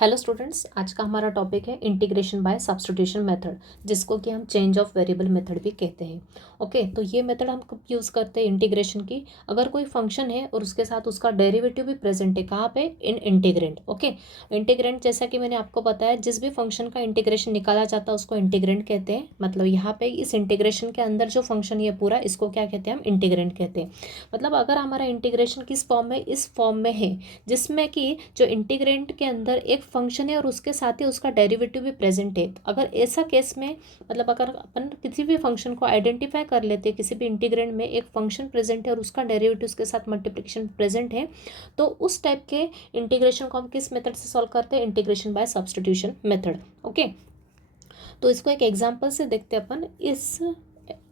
Hello students, आज का हमारा टॉपिक है इंटीग्रेशन बाय सब्स्टिट्यूशन मेथड, जिसको कि हम चेंज ऑफ वेरिएबल मेथड भी कहते हैं। ओके, तो ये मेथड हम कब यूज़ करते हैं इंटीग्रेशन की, अगर कोई फंक्शन है और उसके साथ उसका डेरिवेटिव भी प्रेजेंट है। कहाँ पे? इन इंटीग्रेंड। ओके, इंटीग्रेंड जैसा कि मैंने आपको बताया, जिस भी फंक्शन का इंटीग्रेशन निकाला जाता है उसको इंटीग्रेंड कहते हैं। मतलब यहाँ पे इस इंटीग्रेशन के अंदर जो फंक्शन ये पूरा, इसको क्या कहते हैं? हम इंटीग्रेंड कहते हैं। मतलब अगर हमारा इंटीग्रेशन किस फॉर्म में, इस फॉर्म में है जिसमें कि जो इंटीग्रेंड के अंदर एक फंक्शन है और उसके साथ ही उसका डेरिवेटिव भी प्रेजेंट है। अगर ऐसा केस में, मतलब अगर अपन किसी भी फंक्शन को आइडेंटिफाई कर लेते हैं, किसी भी इंटीग्रेंड में एक फंक्शन प्रेजेंट है और उसका डेरिवेटिव उसके साथ मल्टीप्लिकेशन प्रेजेंट है, तो उस टाइप के इंटीग्रेशन को हम किस मेथड से सॉल्व करते हैं? Integration by substitution method. Okay, तो इसको एक एग्जाम्पल से देखते हैं अपन। इस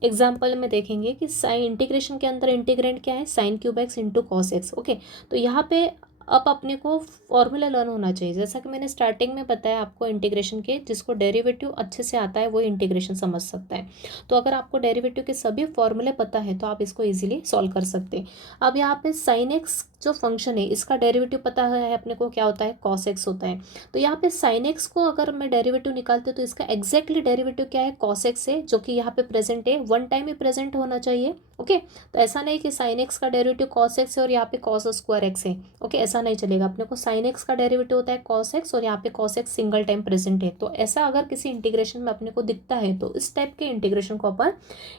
एग्जाम्पल में देखेंगे कि साइन इंटीग्रेशन के अंदर इंटीग्रेंड क्या है? Sine cube x into cos x. Okay, तो यहाँ पे अब अपने को फॉर्मूला लर्न होना चाहिए। जैसा कि मैंने स्टार्टिंग में बताया आपको इंटीग्रेशन के, जिसको डेरिवेटिव अच्छे से आता है वो इंटीग्रेशन समझ सकता है। तो अगर आपको डेरिवेटिव के सभी फॉर्मूले पता है तो आप इसको इजीली सॉल्व कर सकते हैं। अब यहाँ पे साइन एक्स जो फंक्शन है, इसका डेरिवेटिव पता है अपने को, क्या होता है? कॉस एक्स होता है। तो यहाँ पे साइन एक्स को अगर मैं डेरिवेटिव निकालती हूँ तो इसका एग्जैक्टली डेरिवेटिव क्या है? कॉस एक्स है, जो कि यहाँ पे प्रेजेंट है, वन टाइम ही प्रेजेंट होना चाहिए। ओके, तो ऐसा नहीं कि साइन एक्स का डेरिवेटिव कॉस एक्स है और यहाँ पे कॉस स्क्वायर एक्स है। ओके, ऐसा नहीं चलेगा। अपने को साइन एक्स का डेरिवेटिव होता है कॉस एक्स और यहाँ पे cos x single time present है। तो ऐसा अगर किसी इंटीग्रेशन में अपने को दिखता है तो इस टाइप के इंटीग्रेशन को अपन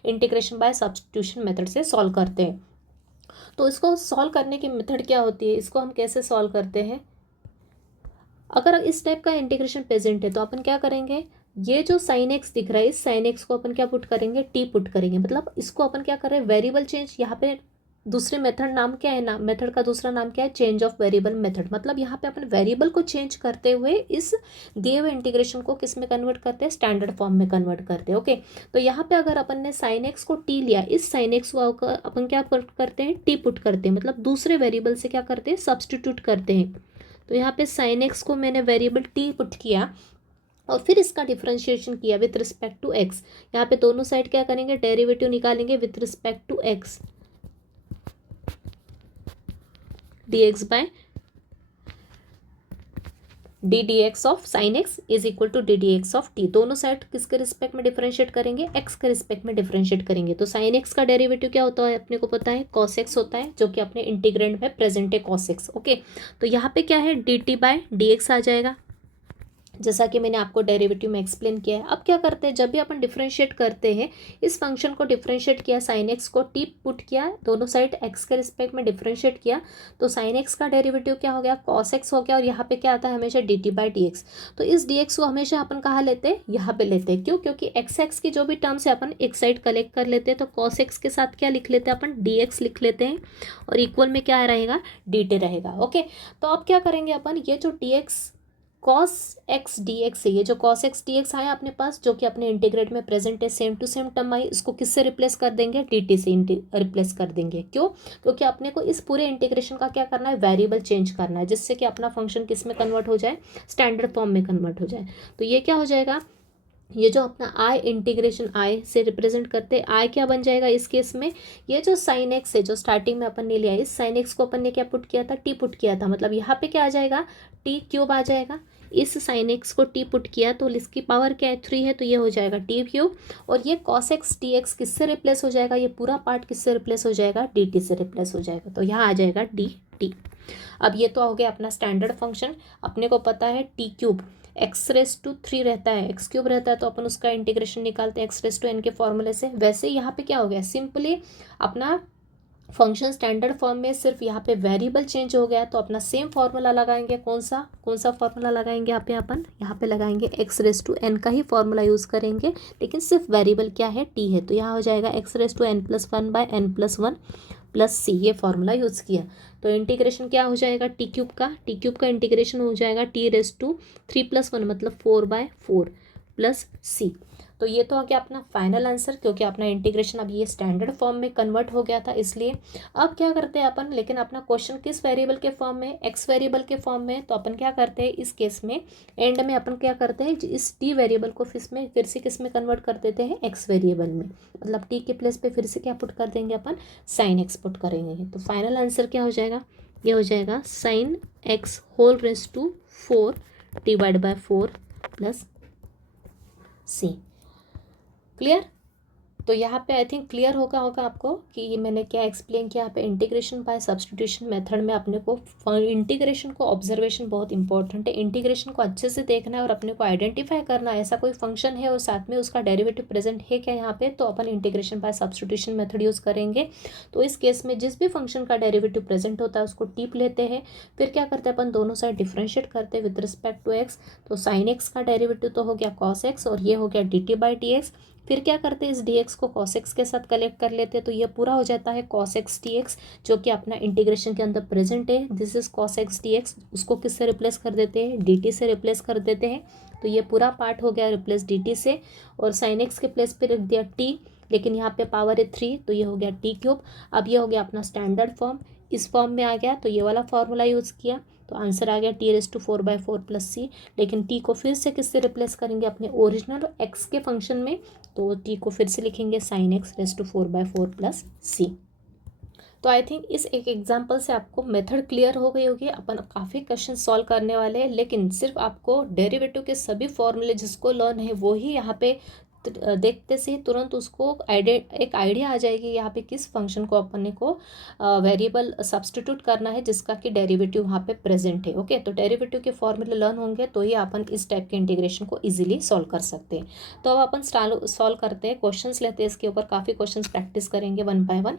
इंटीग्रेशन बाय सब्स्टिट्यूशन मेथड से सॉल्व करते हैं। तो इसको सॉल्व करने की मेथड क्या होती है, इसको हम कैसे सॉल्व करते हैं? अगर इस टाइप का इंटीग्रेशन प्रेजेंट है तो अपन क्या करेंगे? ये जो साइन एक्स दिख रहा है, इस साइन एक्स को अपन क्या पुट करेंगे? टी पुट करेंगे। मतलब इसको अपन क्या कर रहे हैं? Variable change. यहाँ पे दूसरे मेथड नाम क्या है? नाम मेथड का दूसरा नाम क्या है? Change of variable method. मतलब यहाँ पे अपन वेरिएबल को चेंज करते हुए इस दिए हुए इंटीग्रेशन को किस में कन्वर्ट करते हैं? स्टैंडर्ड फॉर्म में कन्वर्ट करते हैं। ओके, तो यहाँ पे अगर अपन ने साइन एक्स को टी लिया, इस साइन एक्स को अपन क्या पुट करते हैं? टी पुट करते हैं। मतलब दूसरे वेरिएबल से क्या करते हैं? सब्सटीट्यूट करते हैं। तो यहाँ पे साइन एक्स को मैंने वेरिएबल टी पुट किया और फिर इसका डिफरेंशिएशन किया विथ रिस्पेक्ट टू एक्स। यहाँ पे दोनों साइड क्या करेंगे? डेरिवेटिव निकालेंगे with respect to X, D X by D D X of sine X is equal to D D X of T. दोनों साइड किसके रिस्पेक्ट में डिफरेंशिएट करेंगे? एक्स के रिस्पेक्ट में डिफरेंशिएट करेंगे। तो साइन एक्स का डेरिवेटिव क्या होता है? अपने को पता है कॉस एक्स होता है, जो कि अपने इंटीग्रेंड में प्रेजेंट है कॉस एक्स। ओके, तो यहाँ पे क्या है? D T by D X आ जाएगा, जैसा कि मैंने आपको डेरिवेटिव में एक्सप्लेन किया है। अब क्या करते हैं? जब भी अपन डिफरेंशिएट करते हैं, इस फंक्शन को डिफरेंशिएट किया, साइन एक्स को टी पुट किया, दोनों साइड एक्स के रिस्पेक्ट में डिफरेंशिएट किया, तो साइन एक्स का डेरिवेटिव क्या हो गया? कॉस एक्स हो गया। और यहाँ पे क्या आता है? हमेशा D T by D X. तो इस डी एक्स को हमेशा अपन कहाँ लेते हैं? यहाँ पे लेते हैं। क्यों? क्योंकि एक्स एक्स की जो भी टर्म्स है अपन एक साइड कलेक्ट कर लेते हैं। तो कॉस एक्स के साथ क्या लिख लेते हैं अपन? डी एक्स लिख लेते हैं और इक्वल में क्या रहेगा? डी टी रहेगा। ओके, तो अब क्या करेंगे अपन? ये जो D x cos X D x है, ये जो कॉस एक्स डी एक्स आया अपने पास, जो कि अपने इंटीग्रेट में प्रेजेंट है, सेम टू सेम टर्म आई, इसको किससे रिप्लेस कर देंगे? डी टी से रिप्लेस कर देंगे। क्यों? क्योंकि अपने को इस पूरे इंटीग्रेशन का क्या करना है? वेरिएबल चेंज करना है, जिससे कि अपना फंक्शन किस में कन्वर्ट हो जाए? स्टैंडर्ड फॉर्म में कन्वर्ट हो जाए। तो ये क्या हो जाएगा? ये जो अपना आई इंटीग्रेशन आई से रिप्रेजेंट करते, आई क्या बन जाएगा इस केस में? ये जो साइन एक्स है, जो स्टार्टिंग में अपन ने लिया, इस साइन एक्स को अपन ने क्या पुट किया था? टी पुट किया था। मतलब यहाँ पे क्या आ जाएगा? टी क्यूब आ जाएगा। इस साइन एक्स को टी पुट किया तो इसकी पावर क्या है? 3 है, तो ये हो जाएगा टी क्यूब। और ये कॉस एक्स डी एक्स किससे रिप्लेस हो जाएगा? ये पूरा पार्ट किससे रिप्लेस हो जाएगा? डी टी से रिप्लेस हो जाएगा। तो यहाँ आ जाएगा डी टी। अब ये तो हो गया अपना स्टैंडर्ड फंक्शन। अपने को पता है T cube X raise to 3 रहता है, एक्स क्यूब रहता है, तो अपन उसका इंटीग्रेशन निकालते हैं एक्स रेस टू एन के फॉर्मूले से। वैसे यहाँ पे क्या हो गया? सिंपली अपना फंक्शन स्टैंडर्ड फॉर्म में, सिर्फ यहाँ पे वेरिएबल चेंज हो गया, तो अपना सेम फार्मूला लगाएंगे। कौन सा फार्मूला लगाएंगे? यहाँ पे लगाएंगे एक्स रेस टू एन का ही फार्मूला यूज़ करेंगे, लेकिन सिर्फ वेरिएबल क्या है? टी है। तो यहाँ हो जाएगा X raise to N plus one by N plus one plus C, ये फार्मूला यूज़ किया। तो इंटीग्रेशन क्या हो जाएगा? टी क्यूब का इंटीग्रेशन हो जाएगा टी रेस टू 3+1 मतलब 4/4 प्लस सी। तो ये तो आ गया अपना फाइनल आंसर, क्योंकि अपना इंटीग्रेशन अब ये स्टैंडर्ड फॉर्म में कन्वर्ट हो गया था इसलिए। अब क्या करते हैं अपन? लेकिन अपना क्वेश्चन किस वेरिएबल के फॉर्म में? एक्स वेरिएबल के फॉर्म में। तो अपन क्या करते हैं इस केस में? एंड में अपन क्या करते हैं? इस टी वेरिएबल को फिर से किस में कन्वर्ट कर देते हैं? एक्स वेरिएबल में। मतलब टी के प्लेस पे फिर से क्या पुट कर देंगे अपन? साइन एक्स पुट करेंगे। तो फाइनल आंसर क्या हो जाएगा? ये हो जाएगा sine X whole raise to 4 t/4 plus C. Clear? तो यहाँ पे आई थिंक क्लियर होगा आपको कि ये मैंने क्या एक्सप्लेन किया। यहाँ पे इंटीग्रेशन बाय सब्स्टिट्यूशन मेथड में अपने को इंटीग्रेशन को ऑब्जर्वेशन बहुत इंपॉर्टेंट है। इंटीग्रेशन को अच्छे से देखना है और अपने को आइडेंटिफाई करना है ऐसा कोई फंक्शन है और साथ में उसका डेरिवेटिव प्रेजेंट है क्या यहाँ पे, तो अपन integration by substitution method use करेंगे। तो इस केस में जिस भी फंक्शन का डेरिवेटिव प्रेजेंट होता है उसको टीप लेते हैं, फिर क्या करते हैं अपन दोनों साइड डिफ्रेंशिएट करते हैं विद रिस्पेक्ट टू एक्स। तो साइन एक्स का डेरिवेटिव तो हो गया कॉस एक्स और ये हो गया dt/dx। फिर क्या करते हैं इस dx को cos x के साथ कलेक्ट कर लेते हैं, तो ये पूरा हो जाता है cos x dx जो कि अपना इंटीग्रेशन के अंदर प्रेजेंट है। This is cos x dx। उसको किससे रिप्लेस कर देते हैं, dt से रिप्लेस कर देते हैं। तो ये पूरा पार्ट हो गया रिप्लेस dt से, और sin x के प्लेस पे रख दिया t, लेकिन यहाँ पे पावर है 3 तो ये हो गया t³। अब ये हो गया अपना स्टैंडर्ड फॉर्म, इस फॉर्म में आ गया तो ये वाला फॉर्मूला यूज़ किया तो आंसर आ गया t⁴/4 प्लस सी। लेकिन t को फिर से किससे रिप्लेस करेंगे, अपने ओरिजिनल x के फंक्शन में, तो t को फिर से लिखेंगे sin x⁴/4 प्लस सी। तो आई थिंक इस एक एग्जाम्पल से आपको मेथड क्लियर हो गई होगी। अपन काफ़ी क्वेश्चन सॉल्व करने वाले हैं, लेकिन सिर्फ आपको डेरिवेटिव के सभी फॉर्मूले जिसको लर्न है वो ही यहाँ पे देखते से तुरंत उसको एक आइडिया आ जाएगी यहाँ पे किस फंक्शन को अपन को वेरिएबल सब्स्टिट्यूट करना है जिसका कि डेरिवेटिव वहाँ पे प्रेजेंट है। ओके, तो डेरिवेटिव के फॉर्मूले लर्न होंगे तो ही अपन इस टाइप के इंटीग्रेशन को इजीली सॉल्व कर सकते हैं। तो अब अपन सॉल्व करते हैं, क्वेश्चंस लेते हैं, इसके ऊपर काफ़ी क्वेश्चंस प्रैक्टिस करेंगे वन बाय वन।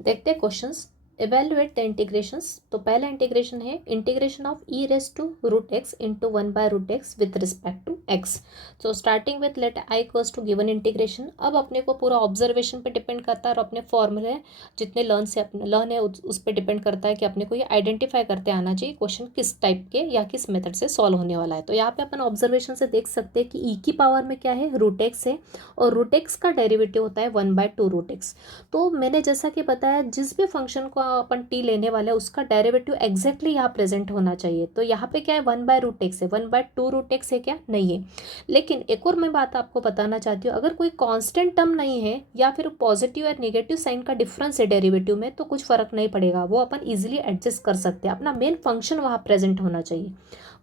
देखते हैं क्वेश्चंस। Evaluate the integrations. तो पहला इंटीग्रेशन है integration of e⁻√x into 1/√x with respect to x। तो starting with let i equals to given integration. अब अपने को पूरा ऑब्जर्वेशन पे डिपेंड करता है और अपने फॉर्मूले जितने लर्न है उस पर डिपेंड करता है कि अपने को ये आइडेंटिफाई करते आना चाहिए क्वेश्चन किस टाइप के या किस मेथड से सॉल्व होने वाला है। तो यहाँ पे अपन ऑब्जर्वेशन से देख सकते हैं कि e की पावर में क्या है, √x है, और √x का डेरिवेटिव होता है 1/2√x। तो मैंने जैसा कि बताया जिस भी फंक्शन को अपन t लेने वाले हैं उसका डेरिवेटिव एग्जैक्टली यहाँ प्रेजेंट होना चाहिए। तो यहाँ पे क्या है, 1/√x है, 1/2√x है क्या, नहीं है। लेकिन एक और मैं बात आपको बताना चाहती हूँ, अगर कोई कांस्टेंट टर्म नहीं है या फिर पॉजिटिव या नेगेटिव साइन का डिफरेंस है डेरिवेटिव में तो कुछ फर्क नहीं पड़ेगा, वो अपन इजीली एडजस्ट कर सकते हैं। अपना मेन फंक्शन वहाँ प्रेजेंट होना चाहिए।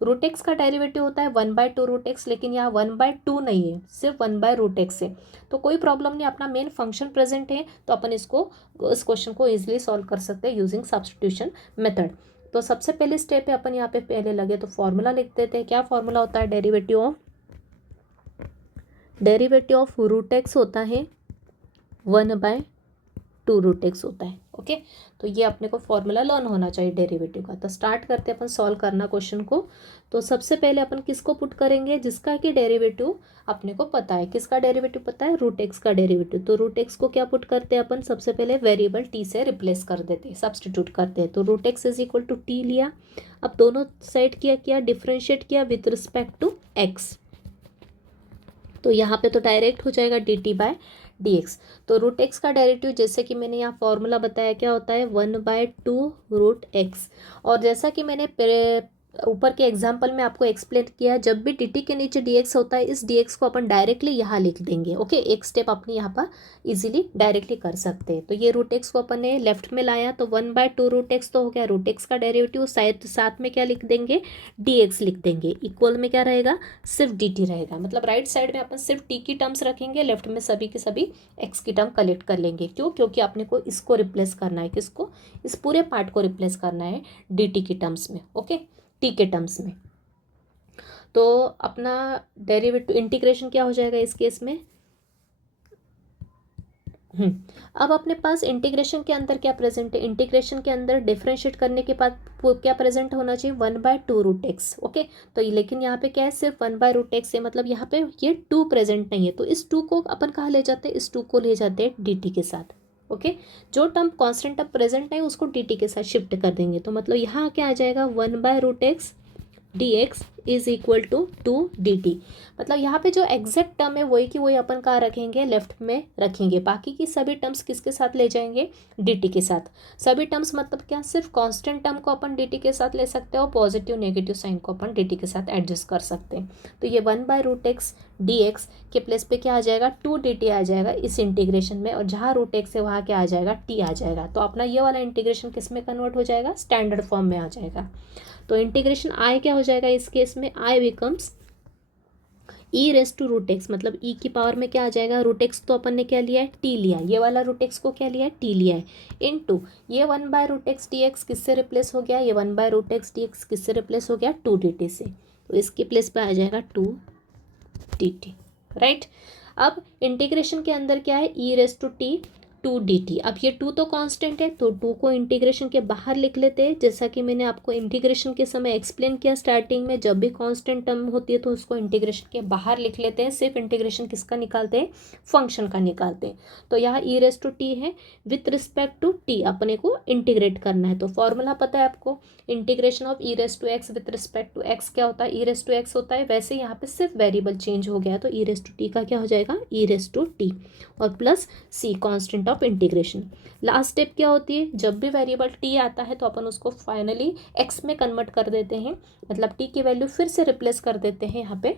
√x का डेरिवेटिव होता है 1/2√x, लेकिन यहाँ 1/2 नहीं है, सिर्फ 1/√x है, तो कोई प्रॉब्लम नहीं, अपना मेन फंक्शन प्रेजेंट है तो अपन इस क्वेश्चन को इजीली सॉल्व कर सकते हैं यूजिंग सब्स्टिट्यूशन मेथड। तो सबसे पहले स्टेप है अपन यहाँ पे पहले लगे तो फॉर्मूला लिख देते हैं। क्या फॉर्मूला होता है, डेरिवेटिव ऑफ √x होता है 1/2√x होता है। ओके, तो ये अपने को फॉर्मूला लर्न होना चाहिए डेरिवेटिव का। तो स्टार्ट करते हैं अपन सॉल्व करना क्वेश्चन को। तो सबसे पहले अपन किसको पुट करेंगे, जिसका कि डेरिवेटिव अपने को पता है। किसका डेरिवेटिव पता है, √x का डेरिवेटिव। तो √x को क्या पुट करते हैं अपन, सबसे पहले वेरिएबल t से रिप्लेस कर देते हैं, सब्सटीट्यूट करते हैं। तो √x = t लिया, अब दोनों साइड किया डिफ्रेंशिएट किया विथ रिस्पेक्ट टू x। तो यहाँ पे तो डायरेक्ट हो जाएगा dt/dx। तो √x का डेरिवेटिव जैसे कि मैंने यहाँ फॉर्मूला बताया क्या होता है, 1/2√x। और जैसा कि मैंने ऊपर के एग्जाम्पल में आपको एक्सप्लेन किया, जब भी dt के नीचे dx होता है इस dx को अपन डायरेक्टली यहाँ लिख देंगे। ओके, एक स्टेप अपने यहाँ पर इजीली डायरेक्टली कर सकते हैं। तो ये √x को अपन ने लेफ्ट में लाया तो 1/2√x तो हो गया √x का डेरिवेटिव, साथ में क्या लिख देंगे, dx लिख देंगे। इक्वल में क्या रहेगा, सिर्फ dt रहेगा, मतलब राइट साइड में अपन सिर्फ t की टर्म्स रखेंगे, लेफ्ट में सभी के सभी x की टर्म कलेक्ट कर लेंगे। क्यों, क्योंकि अपने को इसको रिप्लेस करना है, किसको, इस पूरे पार्ट को रिप्लेस करना है dt की टर्म्स में। ओके, t के टर्म्स में। तो अपना डेरिवेटिव इंटीग्रेशन क्या हो जाएगा इस केस में, अब अपने पास इंटीग्रेशन के अंदर क्या प्रेजेंट है, इंटीग्रेशन के अंदर डिफरेंशिएट करने के बाद क्या प्रेजेंट होना चाहिए, 1/2√x। ओके, तो लेकिन यहाँ पे क्या है, सिर्फ 1/√x है, मतलब यहाँ पे ये 2 प्रेजेंट नहीं है। तो इस 2 को अपन कहाँ ले जाते हैं, इस 2 को ले जाते हैं dt के साथ। ओके, जो टर्म कांस्टेंट टर्म प्रेजेंट नहीं उसको dt के साथ शिफ्ट कर देंगे। तो मतलब यहाँ क्या आ जाएगा, 1/√x dx is equal to 2dt। मतलब यहाँ पे जो एग्जैक्ट टर्म है वही की वही अपन कहाँ रखेंगे, लेफ्ट में रखेंगे। बाकी की सभी टर्म्स किसके साथ ले जाएंगे, dt के साथ। सभी टर्म्स मतलब क्या, सिर्फ कांस्टेंट टर्म को अपन dt के साथ ले सकते हैं और पॉजिटिव नेगेटिव साइन को अपन dt के साथ एडजस्ट कर सकते हैं। तो ये 1/√x dx के प्लेस पे क्या आ जाएगा, 2dt आ जाएगा इस इंटीग्रेशन में, और जहाँ √x है वहाँ क्या आ जाएगा, t आ जाएगा। तो अपना ये वाला इंटीग्रेशन किस में कन्वर्ट हो जाएगा, स्टैंडर्ड फॉर्म में आ जाएगा। तो इंटीग्रेशन i क्या हो जाएगा इस केस में, i बिकम्स e⁻√x, मतलब e की पावर में क्या आ जाएगा, √x तो अपन ने क्या लिया है, t लिया है, ये वाला √x को क्या लिया है, t लिया है, इनटू ये 1/√x dx किससे रिप्लेस हो गया, ये 1/√x dx किससे रिप्लेस हो गया, 2dt से। तो इसके प्लेस पे आ जाएगा 2dt, राइट। अब इंटीग्रेशन के अंदर क्या है, e⁻t 2dt। अब ये 2 तो कांस्टेंट है, तो 2 को इंटीग्रेशन के बाहर लिख लेते हैं। जैसा कि मैंने आपको इंटीग्रेशन के समय एक्सप्लेन किया स्टार्टिंग में, जब भी कांस्टेंट टर्म होती है तो उसको इंटीग्रेशन के बाहर लिख लेते हैं। सिर्फ इंटीग्रेशन किसका निकालते हैं, फंक्शन का निकालते हैं। तो यहाँ e⁻t है, विथ रिस्पेक्ट टू t अपने को इंटीग्रेट करना है। तो फॉर्मूला पता है आपको, integration of e⁻x with respect to x क्या होता है, e⁻x होता है। वैसे यहाँ पे सिर्फ वेरिएबल चेंज हो गया तो e⁻t का क्या हो जाएगा, e⁻t और plus c constant of integration. Last step क्या होती है, जब भी वेरिएबल t आता है तो अपन उसको फाइनली x में कन्वर्ट कर देते हैं, मतलब t की वैल्यू फिर से रिप्लेस कर देते हैं। यहाँ पे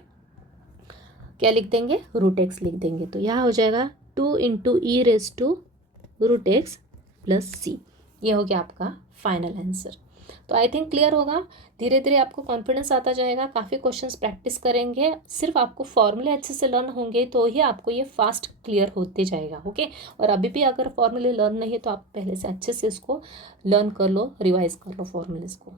क्या लिख देंगे, √x लिख देंगे। तो यहाँ हो जाएगा 2 × e⁻√x प्लस c। ये हो गया आपका फाइनल आंसर। तो आई थिंक क्लियर होगा, धीरे धीरे आपको कॉन्फिडेंस आता जाएगा। काफ़ी क्वेश्चंस प्रैक्टिस करेंगे, सिर्फ आपको फॉर्मूले अच्छे से लर्न होंगे तो ही आपको ये फास्ट क्लियर होते जाएगा, ओके। और अभी भी अगर फॉर्मूले लर्न नहीं है तो आप पहले से अच्छे से इसको लर्न कर लो, रिवाइज कर लो फॉर्मूलेस को।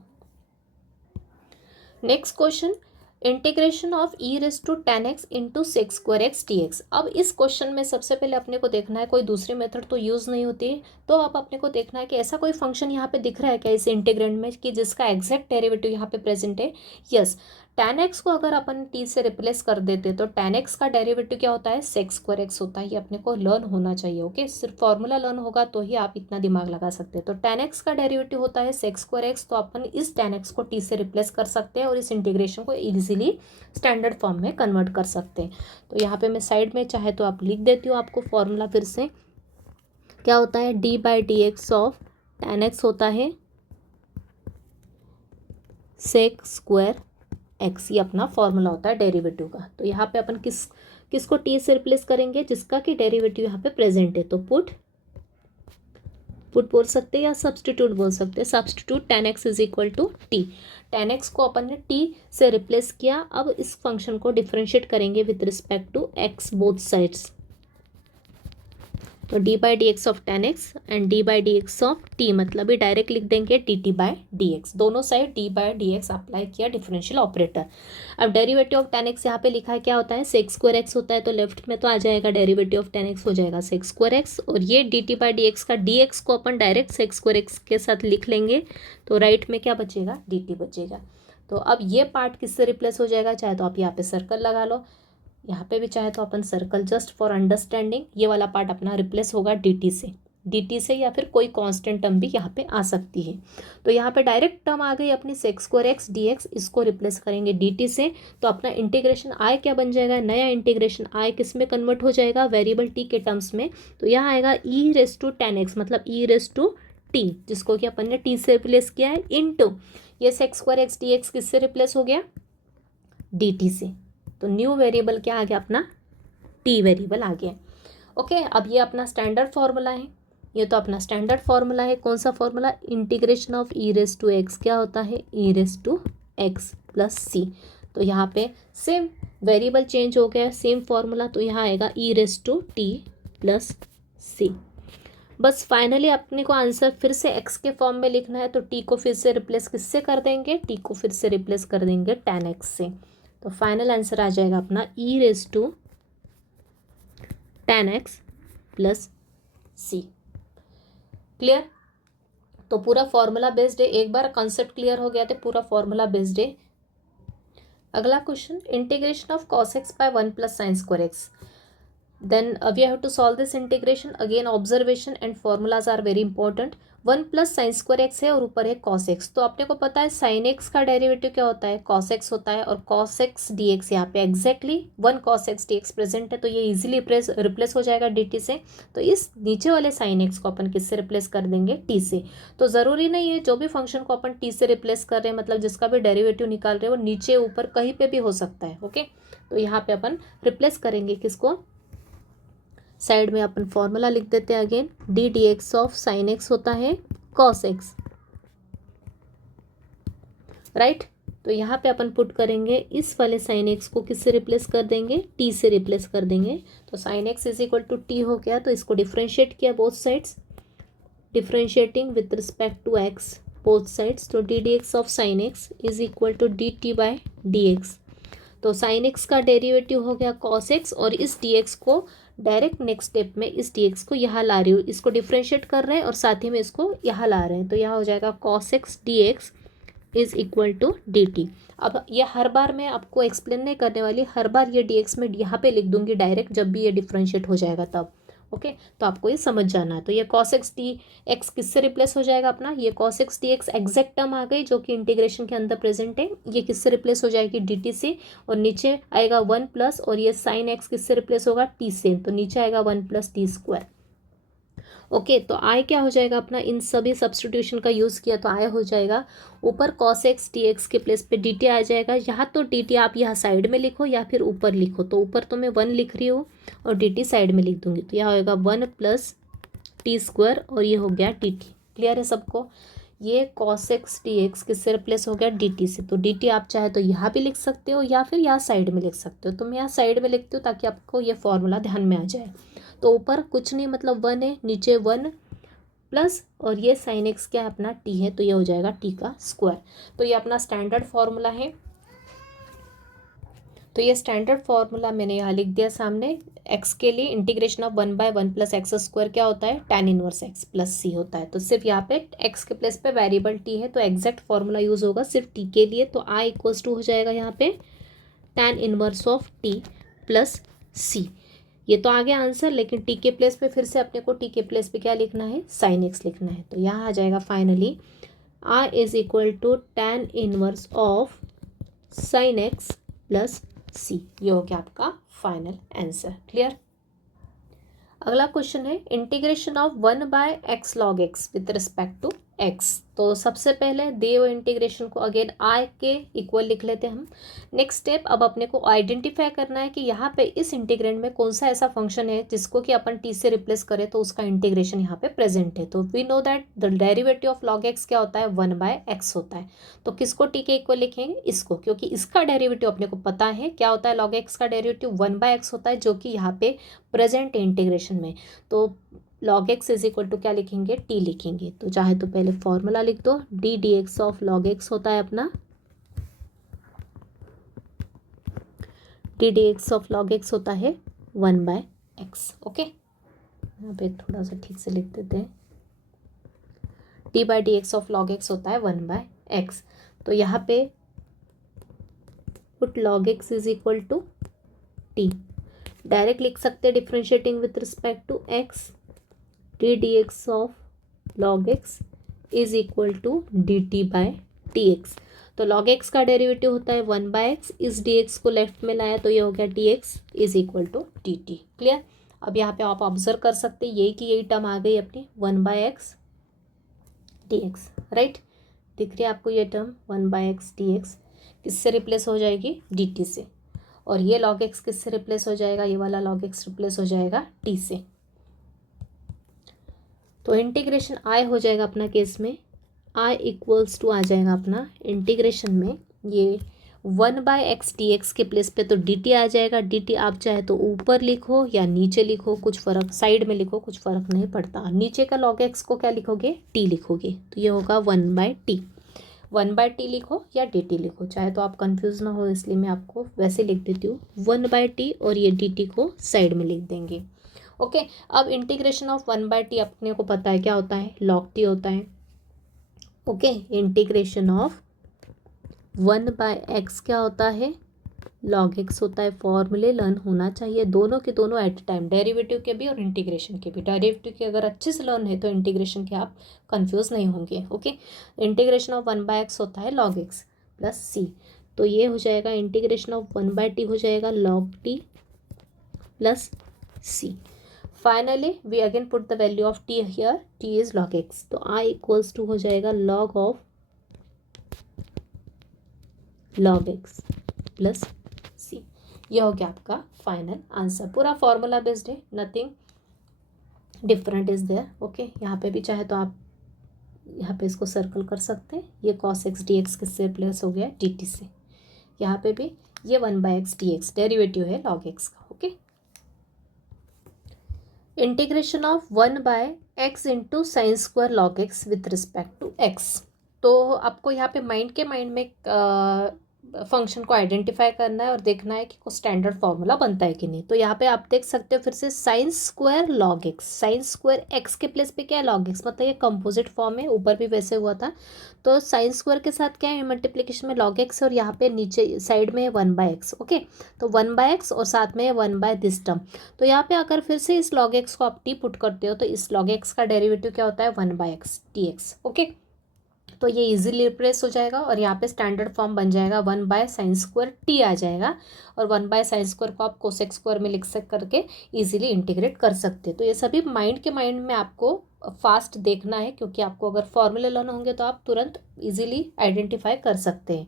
Next question, integration of e⁻tan x into sec² x dx। अब इस क्वेश्चन में सबसे पहले अपने को देखना है, कोई दूसरी मेथड तो यूज़ नहीं होती है, तो अब अपने को देखना है कि ऐसा कोई फंक्शन यहाँ पे दिख रहा है क्या इस इंटीग्रेंड में कि जिसका एग्जैक्ट डेरिवेटिव यहाँ पे प्रेजेंट है। यस, tan x को अगर अपन t से रिप्लेस कर देते तो tan x का डेरिवेटिव क्या होता है, sec² x होता है। ये अपने को लर्न होना चाहिए, ओके। सिर्फ फॉर्मूला लर्न होगा तो ही आप इतना दिमाग लगा सकते हैं। तो tan x का डेरिवेटिव होता है sec² x, तो अपन इस tan x को t से रिप्लेस कर सकते हैं और इस इंटीग्रेशन को इजीली स्टैंडर्ड फॉर्म में कन्वर्ट कर सकते हैं। तो यहाँ पे मैं साइड में चाहे तो आप लिख देती हूँ आपको फॉर्मूला फिर से। क्या होता है, d/dx ऑफ tan x होता है sec² x, ये अपना फॉर्मूला होता है डेरिवेटिव का। तो यहाँ पे अपन किसको t से रिप्लेस करेंगे, जिसका कि डेरिवेटिव यहाँ पे प्रेजेंट है। तो पुट बोल सकते हैं या सब्सटीट्यूट बोल सकते हैं। Substitute tan x is equal to t। tan x को अपन ने t से रिप्लेस किया। अब इस फंक्शन को डिफरेंशिएट करेंगे with respect to x both sides. तो d/dx of tan x and d/dx of t, मतलब ये डायरेक्ट लिख देंगे dt/dx। दोनों साइड d/dx अप्लाई किया डिफरेंशियल ऑपरेटर। अब डेरिवेटिव ऑफ tan x यहाँ पे लिखा है क्या होता है, sec² x होता है। तो लेफ्ट में तो आ जाएगा डेरिवेटिव ऑफ tan x हो जाएगा sec² x, और ये dt/dx का dx को अपन डायरेक्ट sec² x के साथ लिख लेंगे। तो राइट में क्या बचेगा, dt बचेगा। तो अब ये पार्ट किससे रिप्लेस हो जाएगा, चाहे तो आप यहाँ पे सर्कल लगा लो, यहाँ पे भी चाहे तो अपन सर्कल, जस्ट फॉर अंडरस्टैंडिंग। ये वाला पार्ट अपना रिप्लेस होगा dt से, या फिर कोई कांस्टेंट टर्म भी यहाँ पे आ सकती है। तो यहाँ पे डायरेक्ट टर्म आ गई अपनी sec² x dx, इसको रिप्लेस करेंगे dt से। तो अपना इंटीग्रेशन i क्या बन जाएगा, नया इंटीग्रेशन i किस में कन्वर्ट हो जाएगा, वेरिएबल t के टर्म्स में। तो यहाँ आएगा e⁻tan x, मतलब e⁻t, जिसको कि अपन ने t से रिप्लेस किया है, इनटू ये sec² x dx किससे रिप्लेस हो गया, dt से। तो न्यू वेरिएबल क्या आ गया अपना, t वेरिएबल आ गया, ओके। अब ये अपना स्टैंडर्ड फार्मूला है, ये तो अपना स्टैंडर्ड फार्मूला है। कौन सा फार्मूला, इंटीग्रेशन ऑफ e⁻x क्या होता है, e⁻x प्लस c। तो यहाँ पे सेम वेरिएबल चेंज हो गया, सेम फार्मूला, तो यहाँ आएगा e⁻t प्लस c। बस फाइनली अपने को आंसर फिर से x के फॉर्म में लिखना है। तो t को फिर से रिप्लेस किससे कर देंगे, t को फिर से रिप्लेस कर देंगे tan x से। तो फाइनल आंसर आ जाएगा अपना e⁻tan x plus c। Clear. तो पूरा फॉर्मूला बेस्ड है, एक बार कॉन्सेप्ट क्लियर हो गया तो पूरा फॉर्मूला बेस्ड है। अगला question, integration of cos x by 1 plus sin² x। Then we have to solve this integration. Again, observation and formulas are very important. One plus sine square x है और ऊपर है कॉस एक्स। तो अपने को पता है साइन एक्स का डेरिवेटिव क्या होता है, कॉस एक्स होता है, और कॉस एक्स डी एक्स यहाँ पे exactly one cos X D x present है, तो ये इजीली रिप्लेस हो जाएगा डी टी से। तो इस नीचे वाले साइन एक्स को अपन किससे रिप्लेस कर देंगे, टी से। तो ज़रूरी नहीं है जो भी फंक्शन को अपन टी से रिप्लेस कर रहे हैं, मतलब जिसका भी डेरिवेटिव निकाल रहे हैं, वो नीचे ऊपर कहीं पे भी हो सकता है। ओके, तो यहाँ पे अपन रिप्लेस करेंगे किसको, साइड में अपन फॉर्मूला लिख देते हैं again, D D X of sine x होता है कॉस एक्स, राइट। तो यहाँ पे अपन पुट करेंगे इस वाले साइन एक्स को किससे रिप्लेस कर देंगे, टी से रिप्लेस कर देंगे। तो sine X is equal to T हो गया, तो इसको डिफ्रेंशिएट किया both sides, differentiating with respect to X both sides. तो D D X of sine X is equal to D T by D X. तो साइन एक्स का derivative हो गया कॉस एक्स, और इस डी एक्स को direct next step में इस डी एक्स को यहाँ ला रही हूँ, इसको डिफ्रेंशिएट कर रहे हैं और साथ ही में इसको यहाँ ला रहे हैं। तो यहाँ हो जाएगा cos X D x is equal to D T. अब ये हर बार मैं आपको एक्सप्लेन नहीं करने वाली, हर बार ये डी एक्स में यहाँ पे लिख दूंगी डायरेक्ट जब भी ये डिफ्रेंशिएट हो जाएगा तब। ओके, तो आपको ये समझ जाना है। तो ये कॉस एक्स डी एक्स किससे रिप्लेस हो जाएगा अपना, ये cos X D X exact term आ गई जो कि इंटीग्रेशन के अंदर प्रेजेंट है, ये किससे रिप्लेस हो जाएगी, डी टी से। और नीचे आएगा वन प्लस, और ये साइन एक्स किससे रिप्लेस होगा, टी से, तो नीचे आएगा one plus T square. Okay, तो आई क्या हो जाएगा अपना, इन सभी सब्स्टिट्यूशन का यूज़ किया तो आई हो जाएगा ऊपर कॉस एक्स डी एक्स के प्लेस पे डी टी आ जाएगा। यहाँ तो डी टी आप यहाँ साइड में लिखो या फिर ऊपर लिखो, तो ऊपर तो मैं वन लिख रही हूँ और डी टी साइड में लिख दूंगी, तो यहाँ होगा वन प्लस टी स्क्वायर, और ये हो गया डी टी। क्लियर है सबको, ये कॉस एक्स डी एक्स किससे रिप्लेस हो गया, डी टी से। तो डी टी आप चाहे तो यहाँ भी लिख सकते हो या फिर यहाँ साइड में लिख सकते हो, तो मैं यहाँ साइड में लिखती हूँ ताकि आपको ये फॉर्मूला ध्यान में आ जाए। तो ऊपर कुछ नहीं मतलब वन है, नीचे वन प्लस, और ये साइन एक्स क्या है अपना टी है, तो ये हो जाएगा टी का स्क्वायर। तो ये अपना स्टैंडर्ड फॉर्मूला है। तो ये स्टैंडर्ड फॉर्मूला मैंने यहाँ लिख दिया सामने। एक्स के लिए integration of one by one plus x square क्या होता है, tan इनवर्स एक्स प्लस सी होता है। तो सिर्फ यहाँ पे एक्स के प्लेस पे वेरिएबल टी है, तो एग्जैक्ट फॉर्मूला यूज होगा सिर्फ टी के लिए। तो आई इक्वल्स टू हो जाएगा यहाँ पे tan inverse of T plus C. ये तो आ गया आंसर, लेकिन टी के प्लेस पे फिर से अपने को टी के प्लेस पे क्या लिखना है, साइन एक्स लिखना है। तो यहाँ आ जाएगा finally I is equal to tan inverse of sine X plus C. ये हो गया आपका फाइनल आंसर। क्लियर। अगला क्वेश्चन है integration of one by X log X with respect to x. तो सबसे पहले दिए हुए इंटीग्रेशन को अगेन आई के इक्वल लिख लेते हैं हम। नेक्स्ट स्टेप, अब अपने को आइडेंटिफाई करना है कि यहाँ पे इस इंटीग्रेंड में कौन सा ऐसा फंक्शन है जिसको कि अपन टी से रिप्लेस करें तो उसका इंटीग्रेशन यहाँ पे प्रेजेंट है। तो we know that the derivative of log X क्या होता है, वन बाय एक्स होता है। तो किसको टी के इक्वल लिखेंगे, इसको, क्योंकि इसका डेरिवेटिव अपने को पता है क्या होता है, लॉग एक्स का डेरिवेटिव वन बाय एक्स होता है जो कि यहाँ पे प्रेजेंट है इंटीग्रेशन में। तो log X is equal to क्या लिखेंगे, टी लिखेंगे। तो चाहे तो पहले फॉर्मूला लिख दो, D D X of log X होता है अपना, D D X of log X होता है वन बाय एक्स। ओके, यहाँ पे थोड़ा सा ठीक से लिख देते हैं, D by D X of log X होता है वन बाय एक्स। तो यहाँ पे put log X is equal to T, direct लिख सकते हैं differentiating with respect to X, D D X of log X is equal to D T by T X. तो log X का derivative होता है वन बाय एक्स, इस D X को left में लाया तो ये हो गया D x is equal to D T. Clear. अब यहाँ पे आप ऑब्जर्व कर सकते हैं यही कि यही टर्म आ गई अपनी one by x D x, right. दिख रही है आपको ये term one by x D X किससे रिप्लेस हो जाएगी, डी टी से। और ये लॉग एक्स किससे रिप्लेस हो जाएगा, ये वाला लॉग एक्स रिप्लेस हो जाएगा टी से। तो इंटीग्रेशन आई हो जाएगा अपना केस में, आई इक्वल्स टू आ जाएगा अपना इंटीग्रेशन में ये one by x D x के प्लेस पे तो डी टी आ जाएगा। डी टी आप चाहे तो ऊपर लिखो या नीचे लिखो, कुछ फ़र्क, साइड में लिखो कुछ फ़र्क नहीं पड़ता। नीचे का लॉग एक्स को क्या लिखोगे, टी लिखोगे, तो ये होगा one by T. One by T लिखो या डी टी लिखो, चाहे तो आप कंफ्यूज ना हो इसलिए मैं आपको वैसे लिख देती हूँ, वन बाय टी और ये डी टी को साइड में लिख देंगे। ओके, अब integration of one bye T अपने को पता है क्या होता है, लॉग टी होता है। Okay, integration of one by x क्या होता है, लॉग एक्स होता है, फॉर्मूले लर्न होना चाहिए दोनों के दोनों एट टाइम, डेरिवेटिव के भी और इंटीग्रेशन के भी। डेरिवेटिव के अगर अच्छे से लर्न है तो इंटीग्रेशन के आप कंफ्यूज नहीं होंगे। ओके, इंटीग्रेशन ऑफ 1/x होता है log x प्लस सी, तो ये हो जाएगा इंटीग्रेशन ऑफ 1/t हो जाएगा log t plus C. Finally we again put the value of t here, t is log x, तो i इक्वल्स टू हो जाएगा log of log x plus C. यह हो गया आपका फाइनल आंसर। पूरा फॉर्मूला बेस्ड है, nothing different is there. Okay, यहाँ पे भी चाहे तो आप यहाँ पे इसको सर्कल कर सकते हैं। ये cos x dx किससे रिप्लेस हो गया, dt से। यहाँ पे भी ये 1/x dx डेरिवेटिव है log x का। Okay, integration of 1/x into sine square log x with respect to x। तो आपको यहाँ पे माइंड में फंक्शन को आइडेंटिफाई करना है और देखना है कि कोई स्टैंडर्ड फॉर्मूला बनता है कि नहीं। तो यहाँ पे आप देख सकते हो फिर से sign square log x, sine square x के प्लेस पे क्या है log x, मतलब ये कंपोजिट फॉर्म है, ऊपर भी वैसे हुआ था। तो साइन स्क्वायर के साथ क्या है मल्टीप्लिकेशन में log x, और यहाँ पे नीचे साइड में है 1/x। ओके, तो 1/x और साथ में है 1/दिस टर्म। तो यहाँ पे अगर फिर से इस log x को आप t पुट करते हो तो इस log x का डेरिवेटिव क्या होता है 1/x dx। ओके, तो ये इजीली रिप्लेस हो जाएगा और यहाँ पे स्टैंडर्ड फॉर्म बन जाएगा 1/sin स्क्वायर t आ जाएगा, और 1/sin स्क्वायर को आप कोसेक स्क्वायर में लिख करके इजीली इंटीग्रेट कर सकते हैं। तो ये सभी माइंड में आपको फास्ट देखना है, क्योंकि आपको अगर फॉर्मूले लर्न होंगे तो आप तुरंत इजीली आइडेंटिफाई कर सकते हैं।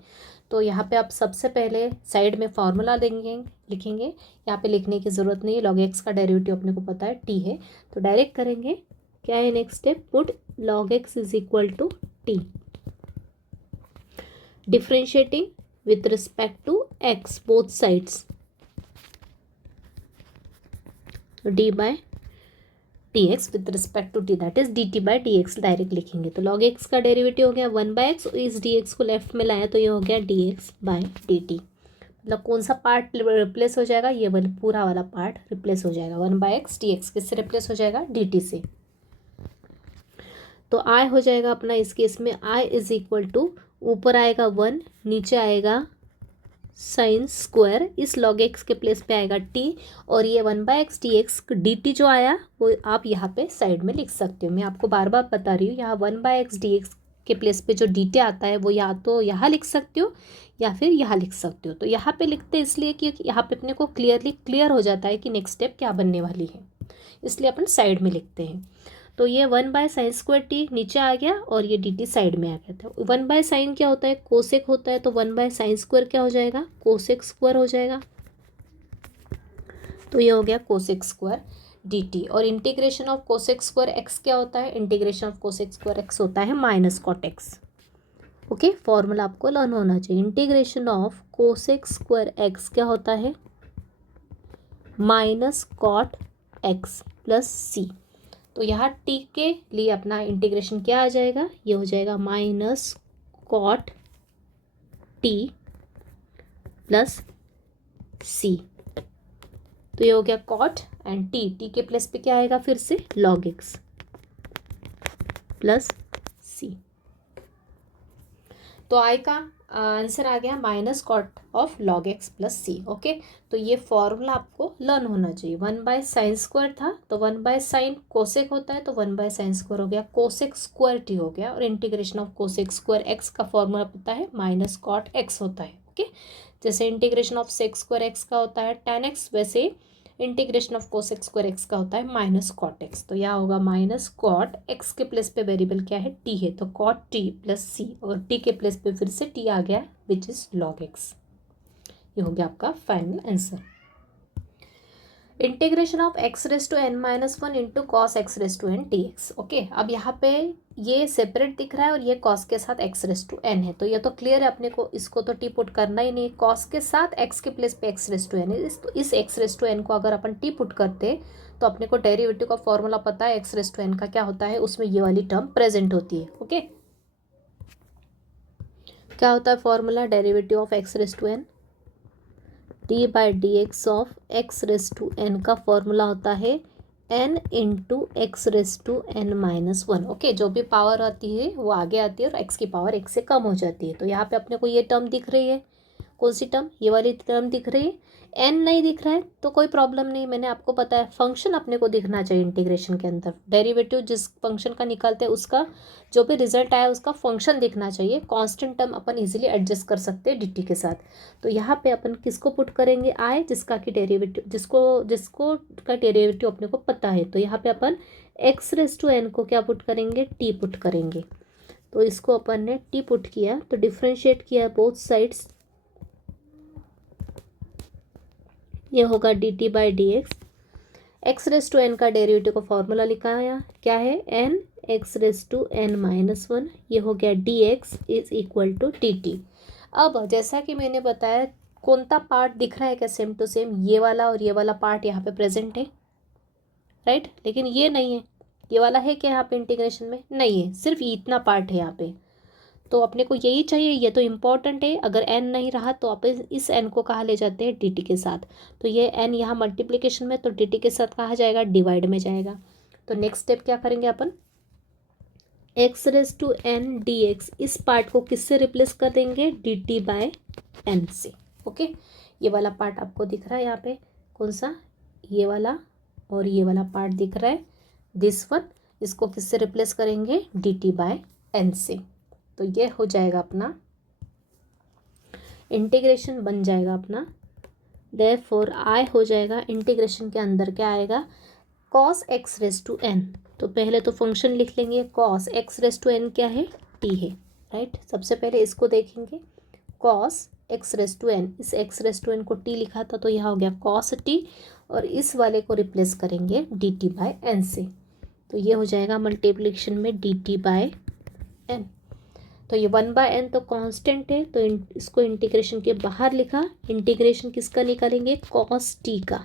तो यहाँ पे आप सबसे पहले साइड में फार्मूला लिखेंगे। यहाँ पे लिखने की ज़रूरत नहीं है, log x का डेरिवेटिव अपने को पता है t है, तो डायरेक्ट करेंगे। क्या है next step, put log x is equal to t, differentiating with respect to x both sides, d by dx with respect to t, that is dt by dx direct लिखेंगे। तो log x का derivative हो गया 1/x, इस dx को left में लाया तो ये हो गया dx by dt। मतलब कौन सा पार्ट रिप्लेस हो जाएगा, ये वाला पूरा वाला पार्ट रिप्लेस हो जाएगा। 1/x dx किससे रिप्लेस हो जाएगा, dt से। तो i हो जाएगा अपना इस केस में i इज इक्वल टू, ऊपर आएगा 1, नीचे आएगा साइन स्क्वायर, इस log x के प्लेस पे आएगा t, और ये 1/x dx dt जो आया वो आप यहाँ पे साइड में लिख सकते हो। मैं आपको बार बार बता रही हूँ, यहाँ 1/x dx के प्लेस पे जो dt आता है वो या तो यहाँ लिख सकते हो या फिर यहाँ लिख सकते हो। तो यहाँ पे लिखते हैं इसलिए कि यहाँ पे अपने को क्लियर हो जाता है कि नेक्स्ट स्टेप क्या बनने वाली है, इसलिए अपन साइड में लिखते हैं। तो ये 1/sin स्क्वायर t नीचे आ गया और ये dt साइड में आ गया था। 1/sin क्या होता है, कोसेक होता है, तो 1/sin स्क्वायर क्या हो जाएगा, कोसेक स्क्वायर हो जाएगा। तो ये हो गया कोसेक स्क्वायर dt। और integration of cosec square x क्या होता है, integration of cosec square x होता है minus cot x। Okay, formula आपको लर्न होना चाहिए। Integration of cosec square x क्या होता है, माइनस कॉट x प्लस सी। तो यहाँ t के लिए अपना इंटीग्रेशन क्या आ जाएगा, ये हो जाएगा माइनस कॉट t प्लस सी। तो ये हो गया कॉट एंड t के प्लेस पे क्या आएगा, फिर से log x प्लस सी। तो आई का आंसर आ गया minus cot of log x plus C. Okay, तो ये फॉर्मूला आपको लर्न होना चाहिए। 1/sin स्क्वायर था तो 1/sin कोसेक होता है, तो 1/sin स्क्वायर हो गया कोसेक स्क्वायर टी हो गया, और integration of cosec square x का फॉर्मूला पता है माइनस कॉट x होता है। ओके, जैसे integration of sec square x का होता है tan x, वैसे integration of cosec square x का होता है माइनस कॉट x। तो यहाँ होगा माइनस कॉट x के प्लेस पे वेरिएबल क्या है, t है, तो कॉट t प्लस सी, और t के प्लेस पे फिर से t आ गया विच इज log x। ये हो गया आपका final answer. Integration of x⁻n−1 into cos x⁻n dx। Okay, अब यहाँ पे ये सेपरेट दिख रहा है और ये कॉस के साथ x⁻n है, तो ये तो क्लियर है अपने को, इसको तो टी पुट करना ही नहीं। कॉस के साथ x के प्लेस पे x⁻n है, तो इस x⁻n को अगर अपन टी पुट करते तो अपने को डेरिवेटिव का फॉर्मूला पता है, x⁻n का क्या होता है, उसमें ये वाली टर्म प्रेजेंट होती है। ओके, क्या होता है formula, derivative of x⁻n, D by D X of x⁻n का फॉर्मूला होता है n इंटू x⁻n−1। ओके, जो भी पावर आती है वो आगे आती है और x की पावर 1 से कम हो जाती है। तो यहाँ पे अपने को ये टर्म दिख रही है, कौन सी टर्म, ये वाली टर्म दिख रही है, एन नहीं दिख रहा है तो कोई प्रॉब्लम नहीं, मैंने आपको बताया फंक्शन अपने को दिखना चाहिए इंटीग्रेशन के अंदर, डेरिवेटिव जिस फंक्शन का निकालते हैं उसका जो भी रिजल्ट आया उसका फंक्शन दिखना चाहिए। कांस्टेंट टर्म अपन इजीली एडजस्ट कर सकते हैं dt के साथ। तो यहाँ पे अपन किसको पुट करेंगे, आई, जिसका कि डेरिवेटिव जिसको का डेरिवेटिव अपने को पता है। तो यहाँ पे अपन x⁻n को क्या पुट करेंगे, t पुट करेंगे। तो इसको अपन ने t पुट किया तो डिफ्रेंशिएट किया बोथ साइड्स, ये होगा dt/dx। x⁻n का डेरिवेटिव का फॉर्मूला लिखाया क्या है, n x⁻n-1, ये हो गया dx is equal to dt। अब जैसा कि मैंने बताया कौन सा पार्ट दिख रहा है क्या, सेम टू सेम ये वाला और ये वाला पार्ट यहाँ पे प्रेजेंट है, राइट, लेकिन ये नहीं है, ये वाला है क्या यहाँ पे इंटीग्रेशन में, नहीं है, सिर्फ इतना पार्ट है यहाँ पे। तो अपने को यही चाहिए, ये तो इम्पॉर्टेंट है। अगर n नहीं रहा तो आप इस n को कहाँ ले जाते हैं, dt के साथ। तो ये n यहाँ मल्टीप्लिकेशन में तो dt के साथ कहाँ जाएगा, डिवाइड में जाएगा। तो नेक्स्ट स्टेप क्या करेंगे अपन, x⁻n dx, इस पार्ट को किससे रिप्लेस कर देंगे, dt/n से। ओके, ये वाला पार्ट आपको दिख रहा है यहाँ पे, कौन सा, ये वाला और ये वाला पार्ट दिख रहा है, दिस वन, इसको किससे रिप्लेस करेंगे, dt/n से। तो ये हो जाएगा अपना इंटीग्रेशन, बन जाएगा अपना, देयरफॉर आई हो जाएगा इंटीग्रेशन के अंदर क्या आएगा, cos x⁻n। तो पहले तो फंक्शन लिख लेंगे, cos x⁻n क्या है, t है, राइट। सबसे पहले इसको देखेंगे, cos x⁻n, इस x⁻n को t लिखा था तो यह हो गया cos t, और इस वाले को रिप्लेस करेंगे dt/n से। तो ये हो जाएगा मल्टीप्लिकेशन में dt/n। तो ये 1/n तो कांस्टेंट है, तो इसको इंटीग्रेशन के बाहर लिखा, इंटीग्रेशन किसका निकालेंगे, cos t का,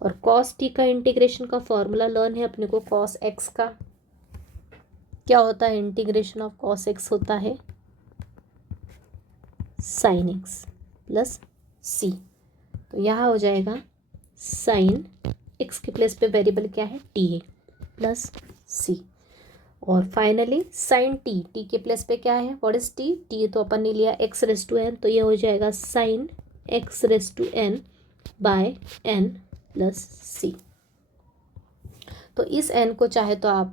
और cos t का इंटीग्रेशन का फॉर्मूला लर्न है अपने को, cos x का क्या होता है, इंटीग्रेशन ऑफ cos x होता है sin x प्लस c। तो यहाँ हो जाएगा sin x के प्लेस पे वेरिएबल क्या है, t है, प्लस c। और फाइनली साइन टी के प्लेस पे क्या है, व्हाट इज टी तो अपन ने लिया x⁻n, तो ये हो जाएगा sine x⁻n by n plus c। तो इस n को चाहे तो आप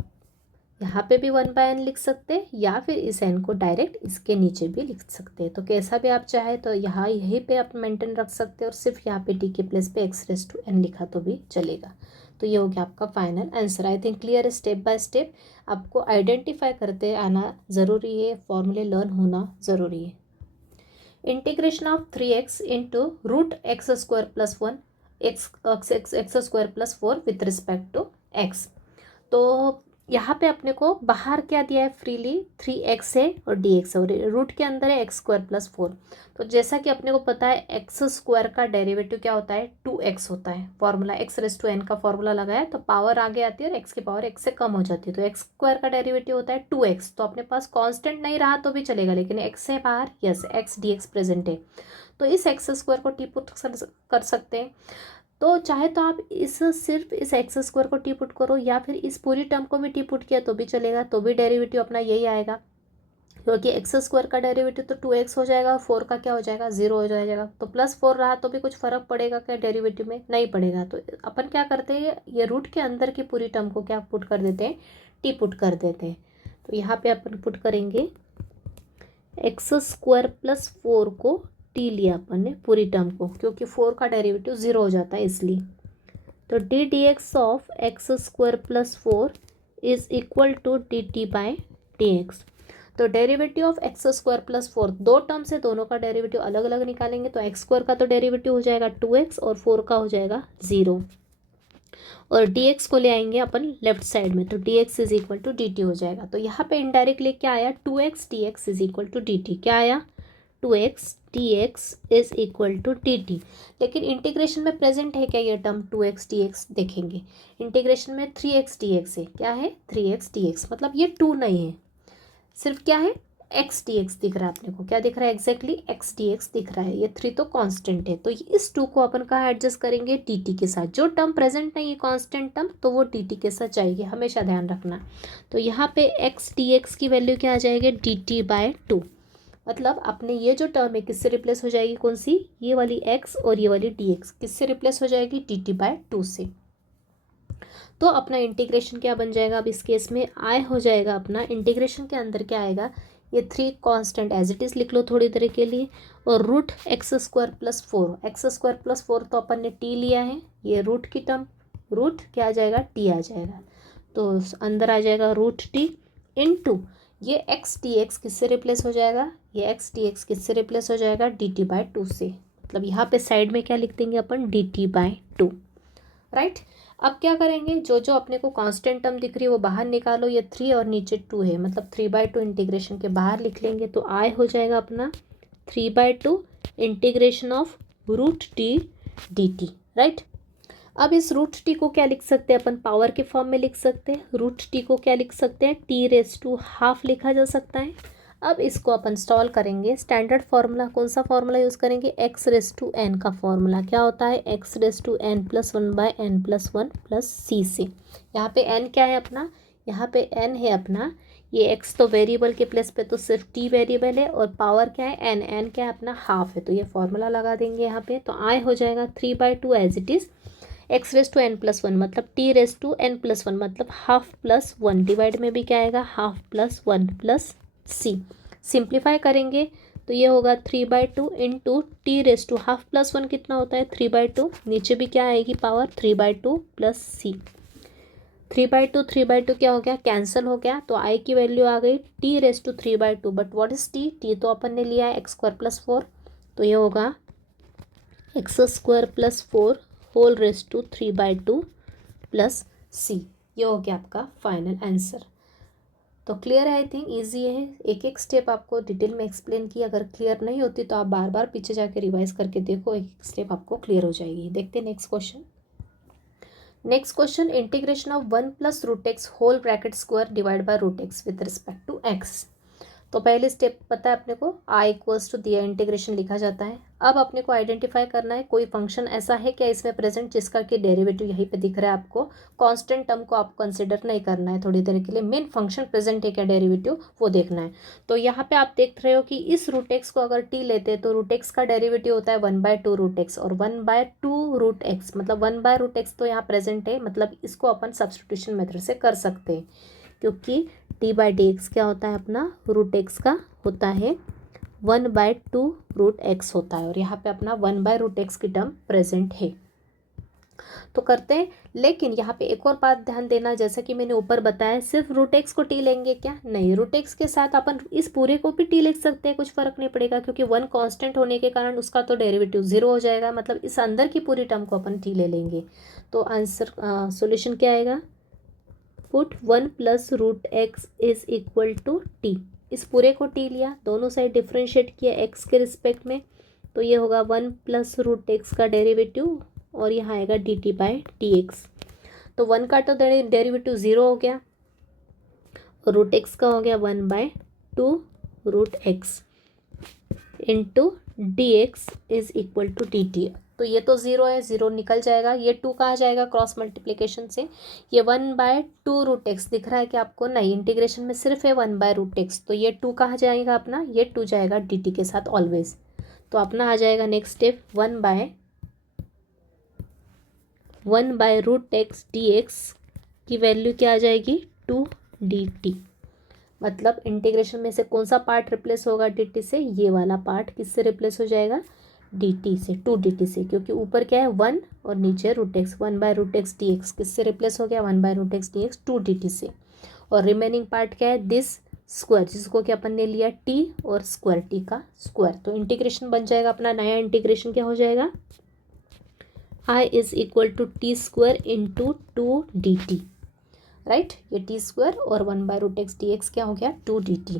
यहाँ पे भी 1/n लिख सकते हैं, या फिर इस n को डायरेक्ट इसके नीचे भी लिख सकते हैं। तो कैसा भी आप चाहे तो यहाँ यहीं पे आप मेंटेन रख सकते हैं, और सिर्फ यहाँ पे t के प्लेस पे x⁻n लिखा तो भी चलेगा। तो ये हो गया आपका final answer. I think clear, step by step आपको आइडेंटिफाई करते आना ज़रूरी है, फॉर्मूले लर्न होना ज़रूरी है। Integration of 3x into √x² + 1 x² + 4 with respect to x। तो यहाँ पे अपने को बाहर क्या दिया है, फ्रीली 3x है और dx है, और रूट के अंदर है x² + 4। तो जैसा कि अपने को पता है x² का डेरिवेटिव क्या होता है, 2x होता है। फॉर्मूला x⁻n का फॉर्मूला लगाया तो पावर आगे आती है और x की पावर x से कम हो जाती है, तो x² का डेरिवेटिव होता है 2x। तो अपने पास कांस्टेंट नहीं रहा तो भी चलेगा, लेकिन x से बाहर यस x dx प्रेजेंट है, तो इस x² को t पुट कर सकते हैं। तो चाहे तो आप सिर्फ इस x² को t पुट करो, या फिर इस पूरी टर्म को भी t पुट किया तो भी चलेगा, तो भी डेरिवेटिव अपना यही आएगा, क्योंकि x² का डेरिवेटिव तो 2x हो जाएगा और 4 का क्या हो जाएगा, 0 हो जाएगा। तो +4 रहा तो भी कुछ फ़र्क पड़ेगा क्या डेरिवेटिव में, नहीं पड़ेगा। तो अपन क्या करते हैं, ये रूट के अंदर की पूरी टर्म को क्या पुट कर देते हैं, t पुट कर देते हैं। तो यहाँ पे अपन पुट करेंगे x² + 4 को t लिया अपन ने पूरी टर्म को, क्योंकि 4 का डेरिवेटिव 0 हो जाता है इसलिए। तो ddx ऑफ x² + 4 is equal to dt/dx। तो डेरिवेटिव ऑफ x² + 4, दो टर्म से दोनों का डेरिवेटिव अलग अलग निकालेंगे, तो x² का तो डेरिवेटिव हो जाएगा 2x और 4 का हो जाएगा 0, और dx को ले आएंगे अपन लेफ्ट साइड में, तो dx is equal to dt हो जाएगा। तो यहाँ पे इनडायरेक्टली क्या आया, 2x dx is equal to dt, क्या आया, 2x dx is equal to dt। लेकिन इंटीग्रेशन में प्रेजेंट है क्या ये टर्म 2x dx, देखेंगे इंटीग्रेशन में 3x dx है, क्या है 3x dx, मतलब ये 2 नहीं है, सिर्फ क्या है x dx दिख रहा है अपने को, क्या दिख रहा है एग्जैक्टली x dx दिख रहा है, ये 3 तो कांस्टेंट है। तो इस 2 को अपन कहाँ एडजस्ट करेंगे, dt के साथ। जो टर्म प्रेजेंट नहीं है कांस्टेंट टर्म, तो वो dt के साथ जाएगी, हमेशा ध्यान रखना। तो यहाँ पे x dx की वैल्यू क्या आ जाएगी, dt/2, मतलब अपने ये जो टर्म है किससे रिप्लेस हो जाएगी, कौन सी, ये वाली x और ये वाली dx किससे रिप्लेस हो जाएगी, dt/2 से। तो अपना इंटीग्रेशन क्या बन जाएगा, अब इस केस में आई हो जाएगा अपना, इंटीग्रेशन के अंदर क्या आएगा, ये 3 कांस्टेंट एज इट इज़ लिख लो थोड़ी देर के लिए, और रूट x² + 4 तो अपन ने t लिया है, ये रूट की टर्म, रूट क्या आ जाएगा, t आ जाएगा, तो अंदर आ जाएगा रूट t इंटू ये x dx किससे रिप्लेस हो जाएगा, ये x dx किससे रिप्लेस हो जाएगा, dt/2 से। मतलब यहाँ पे साइड में क्या लिख देंगे अपन, dt/2, राइट। अब क्या करेंगे, जो जो अपने को कांस्टेंट टर्म दिख रही है वो बाहर निकालो, ये 3 और नीचे 2 है, मतलब 3/2 इंटीग्रेशन के बाहर लिख लेंगे, तो आई हो जाएगा अपना 3/2 integration of root T dt, right. अब इस रूट टी को क्या लिख सकते हैं अपन, पावर के फॉर्म में लिख सकते हैं, रूट टी को क्या लिख सकते हैं, t⁻½ लिखा जा सकता है। अब इसको अपन सॉल्व करेंगे, स्टैंडर्ड फार्मूला, कौन सा फार्मूला यूज़ करेंगे, x⁻n का फार्मूला क्या होता है, x⁻n + 1/n + 1 + c से। यहाँ पे n क्या है अपना, यहाँ पे n है अपना, ये x तो वेरिएबल के प्लेस पे तो सिर्फ t वेरिएबल है, और पावर क्या है n क्या है अपना हाफ है, तो ये फार्मूला लगा देंगे यहाँ पे, तो आई हो जाएगा 3/2 एज इट इज़, x⁻n + 1 मतलब t⁻n + 1 मतलब हाफ प्लस 1, डिवाइड में भी क्या आएगा, हाफ + 1 + c। सिंप्लीफाई करेंगे तो ये होगा 3/2 इंटू t⁻½ + 1 कितना होता है, 3/2, नीचे भी क्या आएगी पावर, 3/2 + c। 3/2 क्या हो गया, कैंसिल हो गया, तो आई की वैल्यू आ गई t⁻3/2, but what is t तो अपन ने लिया है x² + 4, तो ये होगा x² + 4 whole raise to 3/2 + c। ये हो गया आपका फाइनल आंसर। तो क्लियर है, आई थिंक ईजी है, एक एक स्टेप आपको डिटेल में एक्सप्लेन किया, अगर क्लियर नहीं होती तो आप बार बार पीछे जाके रिवाइज करके देखो, एक एक स्टेप आपको क्लियर हो जाएगी। देखते हैं next question. Next question, integration of 1 + √x whole bracket square divide by √x with respect to x। तो पहले स्टेप पता है अपने को, i = दिया इंटीग्रेशन लिखा जाता है। अब अपने को आइडेंटिफाई करना है कोई फंक्शन ऐसा है क्या इसमें प्रेजेंट जिसका कि डेरिवेटिव यहीं पे दिख रहा है आपको, कांस्टेंट टर्म को आप कंसिडर नहीं करना है थोड़ी देर के लिए, मेन फंक्शन प्रेजेंट है क्या डेरिवेटिव वो देखना है। तो यहाँ पे आप देख रहे हो कि इस √x को अगर t लेते हैं तो √x का डेरिवेटिव होता है 1/2 √x, और 1/2 √x मतलब 1/√x तो यहाँ प्रेजेंट है, मतलब इसको अपन सब्सटीट्यूशन मेथड से कर सकते हैं, क्योंकि d/dx क्या होता है अपना, √x का होता है 1/2 √x होता है, और यहाँ पे अपना 1/√x की टर्म प्रेजेंट है। तो करते हैं, लेकिन यहाँ पे एक और बात ध्यान देना, जैसा कि मैंने ऊपर बताया, सिर्फ √x को t लेंगे क्या, नहीं, √x के साथ अपन इस पूरे को भी t लिख सकते हैं, कुछ फर्क नहीं पड़ेगा, क्योंकि 1 कांस्टेंट होने के कारण उसका तो डेरिवेटिव 0 हो जाएगा, मतलब इस अंदर की पूरी टर्म को अपन t ले लेंगे। तो आंसर सॉल्यूशन क्या आएगा, put 1 + √x is equal to t, इस पूरे को t लिया, दोनों साइड डिफ्रेंशिएट किया x के रिस्पेक्ट में, तो ये होगा 1 + √x का डेरिवेटिव, और यहाँ आएगा dt/dx। तो 1 का तो डेरिवेटिव 0 हो गया, और √x का हो गया 1/2 √x into dx is equal to dt। तो ये तो 0 है, 0 निकल जाएगा, ये 2 कहाँ जाएगा क्रॉस मल्टीप्लिकेशन से, ये 1/2 √x दिख रहा है कि आपको, नहीं, इंटीग्रेशन में सिर्फ है 1/√x, तो ये 2 कहाँ जाएगा अपना, ये 2 जाएगा dt के साथ ऑलवेज। तो अपना आ जाएगा नेक्स्ट स्टेप 1/√x dx की वैल्यू क्या आ जाएगी, 2 dt। मतलब इंटीग्रेशन में से कौन सा पार्ट रिप्लेस होगा dt से, ये वाला पार्ट किससे रिप्लेस हो जाएगा, dt से, 2 dt से, क्योंकि ऊपर क्या है 1 और नीचे √x, 1/√x dx किससे रिप्लेस हो गया, 1/√x dx 2 dt से, और रिमेनिंग पार्ट क्या है, दिस स्क्वायर, जिसको कि अपन ने लिया t और स्क्वायर, t का स्क्वायर। तो इंटीग्रेशन बन जाएगा अपना, नया इंटीग्रेशन क्या हो जाएगा, i is equal to t² into 2 dt, right, ये t² और 1/√x dx क्या हो गया, 2 dt।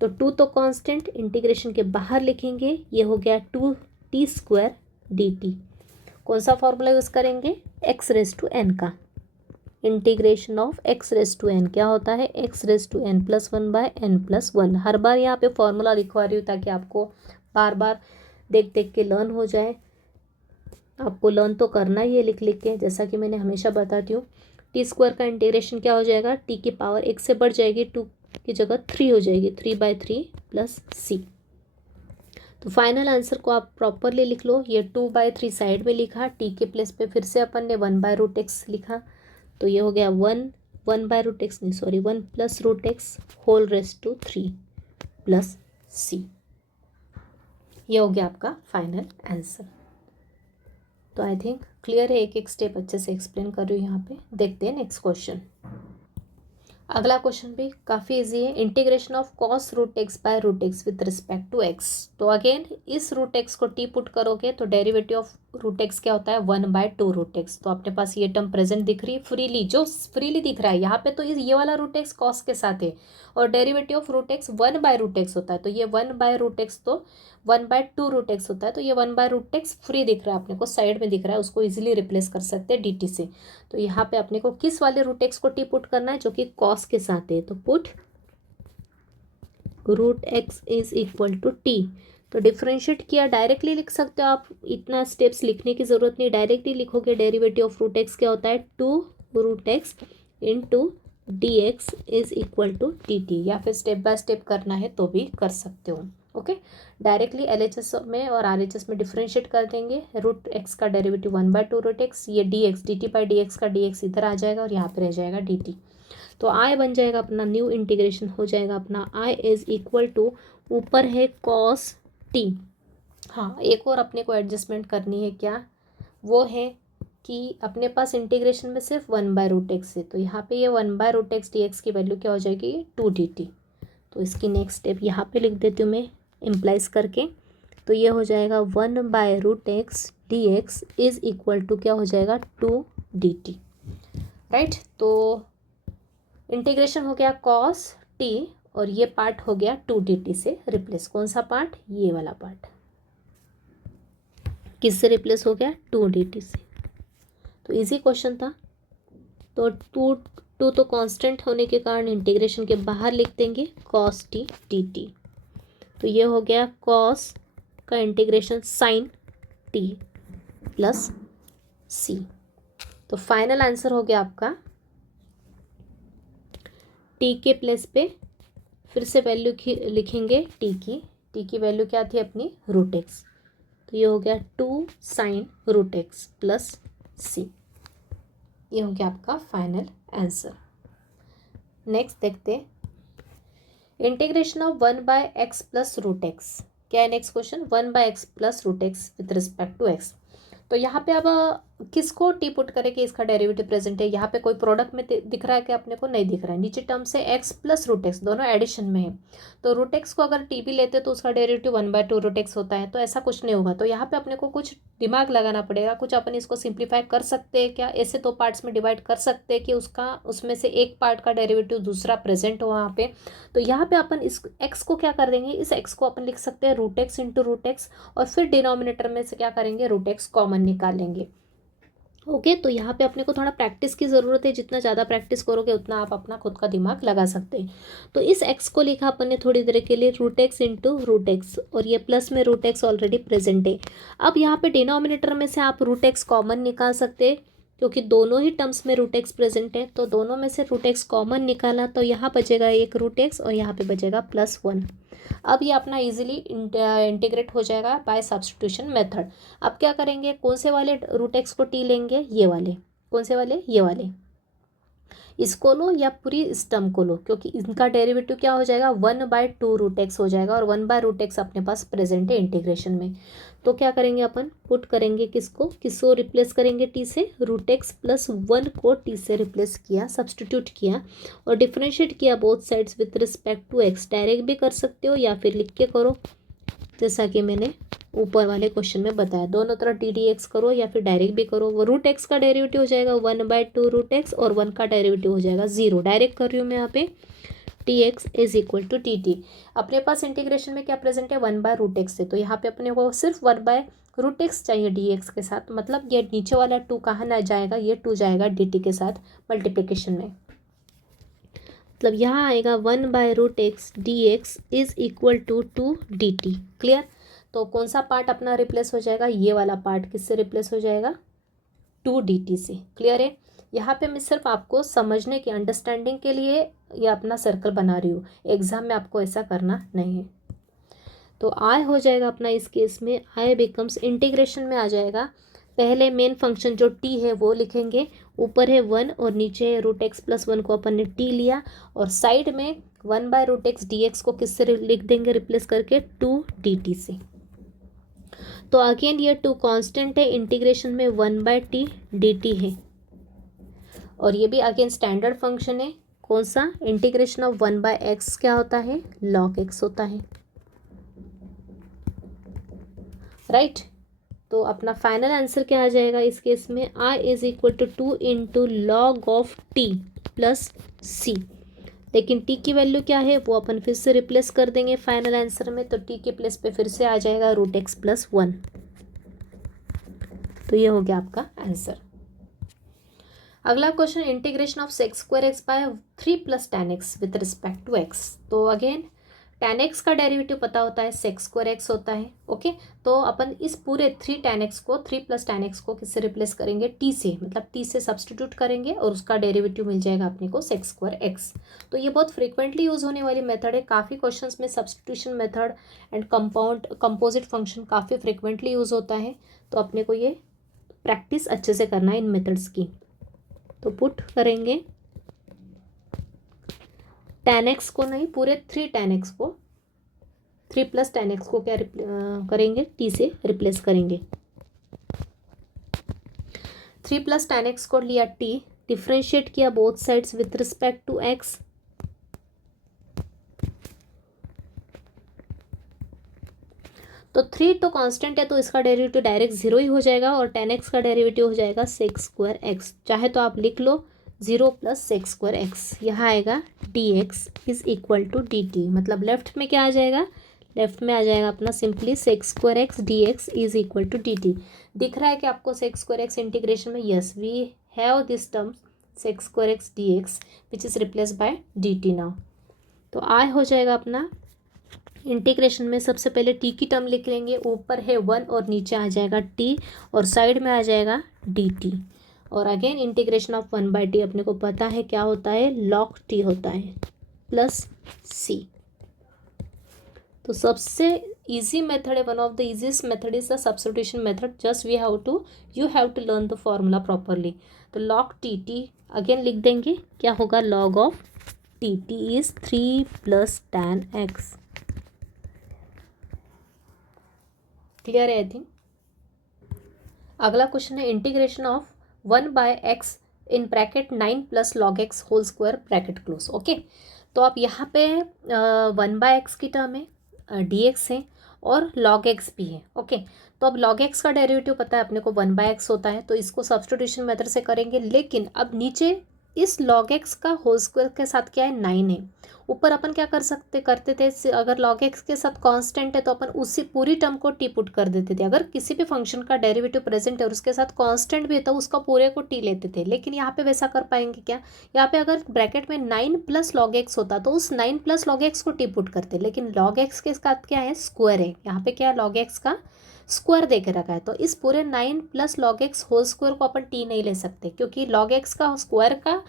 तो 2 तो कांस्टेंट, इंटीग्रेशन के बाहर लिखेंगे, ये हो गया 2t² dt। कौन सा फॉर्मूला यूज़ करेंगे, x⁻n का, इंटीग्रेशन ऑफ x⁻n क्या होता है, x⁻n + 1/n + 1। हर बार यहाँ पे फॉर्मूला लिखवा रही हूँ ताकि आपको बार बार देख देख के लर्न हो जाए, आपको लर्न तो करना ही है लिख लिख के, जैसा कि मैंने हमेशा बताती हूँ। t² का इंटीग्रेशन क्या हो जाएगा, t की पावर 1 से बढ़ जाएगी, 2 की जगह 3 हो जाएगी, 3/3 + c। तो फाइनल आंसर को आप प्रॉपरली लिख लो। ये 2/3 साइड में लिखा, टी के प्लेस पे फिर से अपन ने 1/√x लिखा, तो ये हो गया 1/√x नहीं sorry 1+√x whole raised to 3 plus c। ये हो गया आपका फाइनल आंसर। तो आई थिंक क्लियर है, एक एक स्टेप अच्छे से एक्सप्लेन कर रही हूँ यहाँ पे। देखते हैं नेक्स्ट क्वेश्चन। अगला क्वेश्चन भी काफ़ी इजी है। Integration of cos √x by √x with respect to x। तो अगेन इस √x को टी पुट करोगे तो डेरिवेटिव ऑफ √x क्या होता है 1/2√x। तो अपने पास ये टर्म प्रेजेंट दिख रही है फ्रीली, जो फ्रीली दिख रहा है यहाँ पे, तो ये वाला √x cos के साथ है और डेरिवेटिव ऑफ √x 1/√x होता है, तो ये 1/√x तो 1/2√x होता है, तो ये 1/√x फ्री दिख रहा है अपने को, साइड में दिख रहा है, उसको इजीली रिप्लेस कर सकते हैं dt से। तो यहाँ पे अपने को किस वाले √x को टी पुट करना है, जो कि cos के साथ है, तो put √x is equal to t. तो डिफ्रेंशिएट किया, डायरेक्टली लिख सकते हो आप, इतना स्टेप्स लिखने की जरूरत नहीं, डायरेक्टली लिखोगे डेरिवेटिव ऑफ √x क्या होता है 2√x into dx is equal to dt, या फिर स्टेप बाय स्टेप करना है तो भी कर सकते हो। ओके, डायरेक्टली LHS में और RHS में डिफ्रेंशिएट कर देंगे। √x का डेरिवेटिव 1/2√x, ये dx dt/dx का dx इधर आ जाएगा और यहाँ पे रह जाएगा dt। तो i बन जाएगा अपना, न्यू इंटीग्रेशन हो जाएगा अपना, i इज इक्वल टू ऊपर है cos t। हाँ, एक और अपने को एडजस्टमेंट करनी है, क्या वो है कि अपने पास इंटीग्रेशन में सिर्फ 1/√x है, तो यहाँ पे ये 1/√x dx की वैल्यू क्या हो जाएगी 2dt। तो इसकी नेक्स्ट स्टेप यहाँ पे लिख देती हूँ मैं इम्प्लाइज करके, तो ये हो जाएगा 1/√x dx is equal to क्या हो जाएगा 2dt। राइट, तो इंटीग्रेशन हो गया cos t और ये पार्ट हो गया 2dt से रिप्लेस। कौन सा पार्ट, ये वाला पार्ट किससे रिप्लेस हो गया 2dt से। तो इजी क्वेश्चन था। तो टू तो कांस्टेंट होने के कारण इंटीग्रेशन के बाहर लिख देंगे cos t dt। तो ये हो गया cos का integration sin t plus c। तो फाइनल आंसर हो गया आपका t के प्लेस पे फिर से वैल्यू लिखेंगे t की वैल्यू क्या थी अपनी √x। तो ये हो गया 2 sin √x प्लस c। ये हो गया आपका फाइनल आंसर। नेक्स्ट देखते हैं integration of 1/x plus √x। क्या है next question, 1/x plus √x with respect to x। तो यहाँ पे अब किसको टी पुट करें कि इसका डेरिवेटिव प्रेजेंट है। यहाँ पे कोई प्रोडक्ट में दिख रहा है कि अपने को नहीं दिख रहा है, नीचे टर्म से x प्लस √x दोनों एडिशन में है, तो √x को अगर टी भी लेते तो उसका डेरिवेटिव 1/2√x होता है, तो ऐसा कुछ नहीं होगा। तो यहाँ पे अपने को कुछ दिमाग लगाना पड़ेगा, कुछ अपन इसको सिंप्लीफाई कर सकते हैं क्या, ऐसे दो पार्ट्स में डिवाइड कर सकते हैं कि उसका उसमें से एक पार्ट का डेरिवेटिव दूसरा प्रेजेंट हो वहाँ पे। तो यहाँ पे अपन इस x को क्या कर देंगे, इस x को अपन लिख सकते हैं √x इंटू √x और फिर डिनोमिनेटर में से क्या करेंगे √x कॉमन निकालेंगे। ओके, तो यहाँ पे अपने को थोड़ा प्रैक्टिस की ज़रूरत है, जितना ज़्यादा प्रैक्टिस करोगे उतना आप अपना खुद का दिमाग लगा सकते हैं। तो इस x को लिखा अपन ने थोड़ी देर के लिए √x इंटू √x और ये प्लस में √x ऑलरेडी प्रेजेंट है। अब यहाँ पे डिनोमिनेटर में से आप √x कॉमन निकाल सकते हैं, क्योंकि दोनों ही टर्म्स में √x प्रेजेंट है, तो दोनों में से √x कॉमन निकाला तो यहाँ बचेगा एक √x और यहाँ पे बचेगा +1। अब ये अपना इजीली इंटीग्रेट हो जाएगा बाय सब्स्टिट्यूशन मेथड। अब क्या करेंगे, कौन से वाले √x को टी लेंगे, ये वाले, कौन से वाले, ये वाले, इसको लो या पूरी इस टर्म को लो, क्योंकि इनका डेरिवेटिव क्या हो जाएगा 1/2√x हो जाएगा और 1/√x अपने पास प्रेजेंट है इंटीग्रेशन में। तो क्या करेंगे अपन, पुट करेंगे किसको रिप्लेस करेंगे टी से, √x प्लस 1 को टी से रिप्लेस किया, सब्सटीट्यूट किया और डिफ्रेंशिएट किया both sides with respect to x। Direct भी कर सकते हो या फिर लिख के करो, जैसा कि मैंने ऊपर वाले क्वेश्चन में बताया, दोनों तरह ddx करो या फिर डायरेक्ट भी करो। वो √x का डेरिवेटिव हो जाएगा 1/2√x और 1 का डेरिवेटिव हो जाएगा 0। डायरेक्ट कर रही हूँ मैं यहाँ पे, dx is equal to dt। अपने पास इंटीग्रेशन में क्या प्रेजेंट है 1/√x से, तो यहाँ पे अपने को सिर्फ 1/√x चाहिए dx के साथ, मतलब ये नीचे वाला 2 कहाँ ना जाएगा, ये 2 जाएगा dt के साथ मल्टीप्लिकेशन में, मतलब यहाँ आएगा 1/√x dx is equal to 2dt। Clear. तो कौन सा पार्ट अपना रिप्लेस हो जाएगा, ये वाला पार्ट किससे रिप्लेस हो जाएगा 2dt से। क्लियर है। यहाँ पे मैं सिर्फ आपको समझने की, अंडरस्टैंडिंग के लिए ये अपना सर्कल बना रही हूँ, एग्जाम में आपको ऐसा करना नहीं है। तो आई हो जाएगा अपना इस केस में, आई बिकम्स, इंटीग्रेशन में आ जाएगा, पहले मेन फंक्शन जो टी है वो लिखेंगे, ऊपर है 1 और नीचे है √x+1 को अपन ने टी लिया, और साइड में 1/√x dx को किससे लिख देंगे रिप्लेस करके, 2 dt से। तो अगेन ये 2 कांस्टेंट है, इंटीग्रेशन में 1/t dt है, और ये भी अगेन स्टैंडर्ड फंक्शन है, कौन सा, इंटीग्रेशन ऑफ 1/x क्या होता है, log x होता है, राइट। तो अपना फाइनल आंसर क्या आ जाएगा इस केस में, i = 2 × log of t plus c। लेकिन t की वैल्यू क्या है वो अपन फिर से रिप्लेस कर देंगे फाइनल आंसर में, तो t के प्लेस पे फिर से आ जाएगा √x+1। तो ये हो गया आपका आंसर। अगला question, integration of sec² x by 3 + tan x with respect to x। तो अगेन tan x का डेरिवेटिव पता होता है, sec² x होता है, ओके। तो अपन इस पूरे 3 tan x को 3 + tan x को किससे रिप्लेस करेंगे, t से, मतलब t से सब्सटीट्यूट करेंगे और उसका डेरिवेटिव मिल जाएगा अपने को sec² x। तो ये बहुत फ्रीक्वेंटली यूज होने वाली मेथड है, काफ़ी क्वेश्चंस में substitution method and composite function काफ़ी फ्रिक्वेंटली यूज होता है, तो अपने को ये प्रैक्टिस अच्छे से करना है इन मेथड्स की। तो पुट करेंगे tan x को नहीं, पूरे 3 tan x को, 3 + tan x को क्या करेंगे, t से रिप्लेस करेंगे। 3 + tan x को लिया t, डिफ्रेंशिएट किया both sides with respect to x, तो 3 तो कांस्टेंट है तो इसका डेरिवेटिव डायरेक्ट 0 ही हो जाएगा, और tan x का डेरिवेटिव हो जाएगा sec² x, चाहे तो आप लिख लो 0 + sec² x, यहाँ आएगा dx = dt, मतलब लेफ्ट में क्या आ जाएगा, लेफ्ट में आ जाएगा अपना simply sec² x dx = dt। दिख रहा है कि आपको sec² x इंटीग्रेशन में, yes we have this term sec² x dx which is replace by dt now. तो आई हो जाएगा अपना, इंटीग्रेशन में सबसे पहले t की टर्म लिख लेंगे, ऊपर है 1 और नीचे आ जाएगा t, और साइड में आ जाएगा dt, और अगेन इंटीग्रेशन ऑफ 1/t अपने को पता है क्या होता है, log t होता है, प्लस c। तो सबसे इजी मेथड है, one of the easiest method is the substitution method, just you have to learn the formula properly. तो log t अगेन लिख देंगे, क्या होगा, log of t is 3 + tan x। Clear है I think. अगला question है, integration of 1/x in bracket 9 + log x whole square bracket close, okay. तो आप यहाँ पे 1/x की टर्म है, dx है, और log x भी है, ओके। तो अब log x का डेरिवेटिव पता है अपने को 1/x होता है, तो इसको सब्स्टिट्यूशन मेथड से करेंगे, लेकिन अब नीचे इस log x का होल स्क्वायर के साथ क्या है, 9 है, ऊपर अपन क्या करते थे, अगर log x के साथ कांस्टेंट है तो अपन उसी पूरी टर्म को t पुट कर देते थे, अगर किसी भी फंक्शन का डेरिवेटिव प्रेजेंट है और उसके साथ कांस्टेंट भी है तो उसका पूरे को t लेते थे। लेकिन यहाँ पे वैसा कर पाएंगे क्या, यहाँ पे अगर ब्रैकेट में 9 + log x होता तो उस 9 + log x को t पुट करते, लेकिन log x के साथ क्या है, स्क्वायर है, यहाँ पे क्या है, log x का स्क्वायर दे के रखा है, तो इस पूरे 9 + log x होल स्क्वायर को अपन t नहीं ले सकते, क्योंकि log x का स्क्वायर का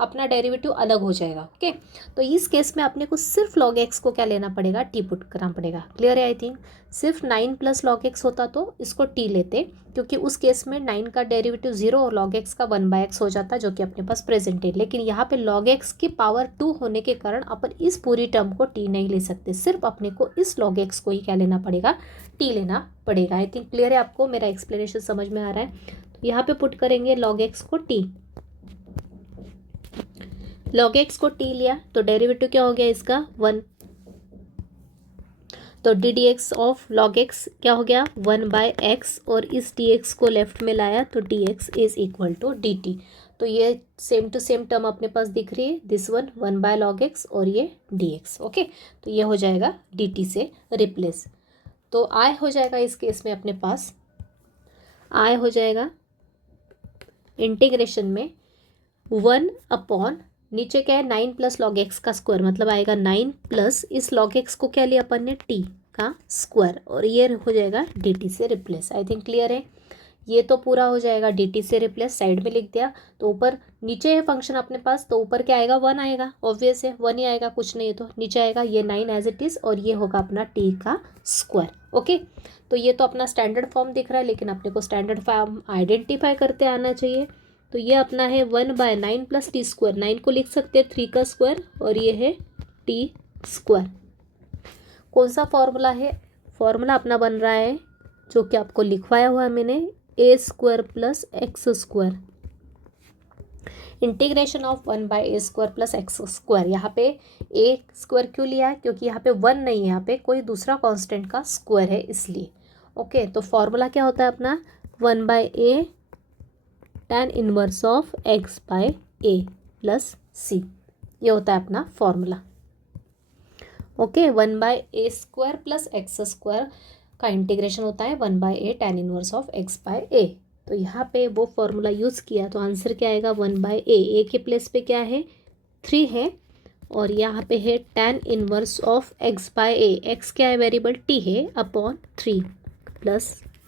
अपना डेरिवेटिव अलग हो जाएगा, ओके। तो इस केस में अपने को सिर्फ log x को क्या लेना पड़ेगा, t पुट करना पड़ेगा। क्लियर है आई थिंक। सिर्फ 9 + log x होता तो इसको t लेते, क्योंकि उस केस में 9 का डेरिवेटिव 0 और log x का 1/x हो जाता, जो कि अपने पास प्रेजेंट है। लेकिन यहाँ पे log x की पावर 2 होने के कारण अपन इस पूरी टर्म को t नहीं ले सकते, सिर्फ अपने को इस log x को ही क्या लेना पड़ेगा, t लेना पड़ेगा। आई थिंक क्लियर है आपको, मेरा एक्सप्लेनेशन समझ में आ रहा है। तो यहाँ पे पुट करेंगे log x को t, log x को t लिया तो डेरिवेटिव क्या हो गया इसका, 1, तो ddx ऑफ log x क्या हो गया, 1/x, और इस dx को लेफ्ट में लाया तो dx = dt। तो ये सेम टू सेम टर्म अपने पास दिख रही है, दिस 1/log x और ये dx, ओके। तो ये हो जाएगा dt से रिप्लेस। तो i हो जाएगा इस केस में अपने पास, i हो जाएगा इंटीग्रेशन में 1/, नीचे क्या है, 9 + log x का स्क्वायर, मतलब आएगा 9 प्लस इस log x को क्या लिया अपन ने, t का स्क्वायर, और ये हो जाएगा dt से रिप्लेस। आई थिंक क्लियर है। ये तो पूरा हो जाएगा, डी टी से रिप्लेस साइड में लिख दिया। तो ऊपर नीचे है फंक्शन अपने पास, तो ऊपर क्या आएगा, 1 आएगा, ऑब्वियस है 1 ही आएगा, कुछ नहीं है तो नीचे आएगा ये 9 एज इट इज़, और ये होगा अपना टी का स्क्वायर। ओके, तो ये तो अपना स्टैंडर्ड फॉर्म दिख रहा है, लेकिन अपने को स्टैंडर्ड फॉर्म आइडेंटिफाई करते आना चाहिए। तो ये अपना है 1/9 + टी स्क्वायर, 9 को लिख सकते हैं 3 का स्क्वायर, और ये है टी स्क्वायर। कौन सा फॉर्मूला है, फॉर्मूला अपना बन रहा है जो कि आपको लिखवाया हुआ है मैंने, a² + x²। Integration of 1/a² + x²। यहाँ पे a स्क्वायर क्यों लिया है, क्योंकि यहाँ पे 1 नहीं है, यहाँ पे कोई दूसरा कांस्टेंट का स्क्वायर है इसलिए। ओके, तो फॉर्मूला क्या होता है अपना, 1/a tan inverse of x/a + c, ये होता है अपना फॉर्मूला। ओके, 1/a² + x² का इंटीग्रेशन होता है 1/a tan inverse of x/a। तो यहाँ पे वो फॉर्मूला यूज़ किया तो आंसर क्या आएगा, 1/a, a के प्लेस पे क्या है 3 है, और यहाँ पे है tan inverse of x/a, x क्या है वेरिएबल t है, अपॉन 3 +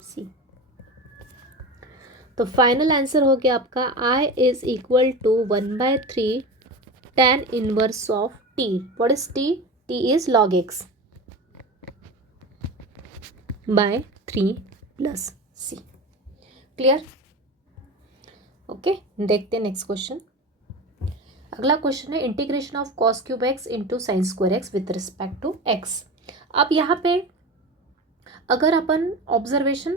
c। तो फाइनल आंसर हो गया आपका I = 1/3 tan inverse of t। What is t? t is log x by 3 + c। Clear? Okay, देखते हैं नेक्स्ट क्वेश्चन। अगला क्वेश्चन है integration of cos³ x into sin² x with respect to x। अब यहाँ पे अगर अपन ऑब्जर्वेशन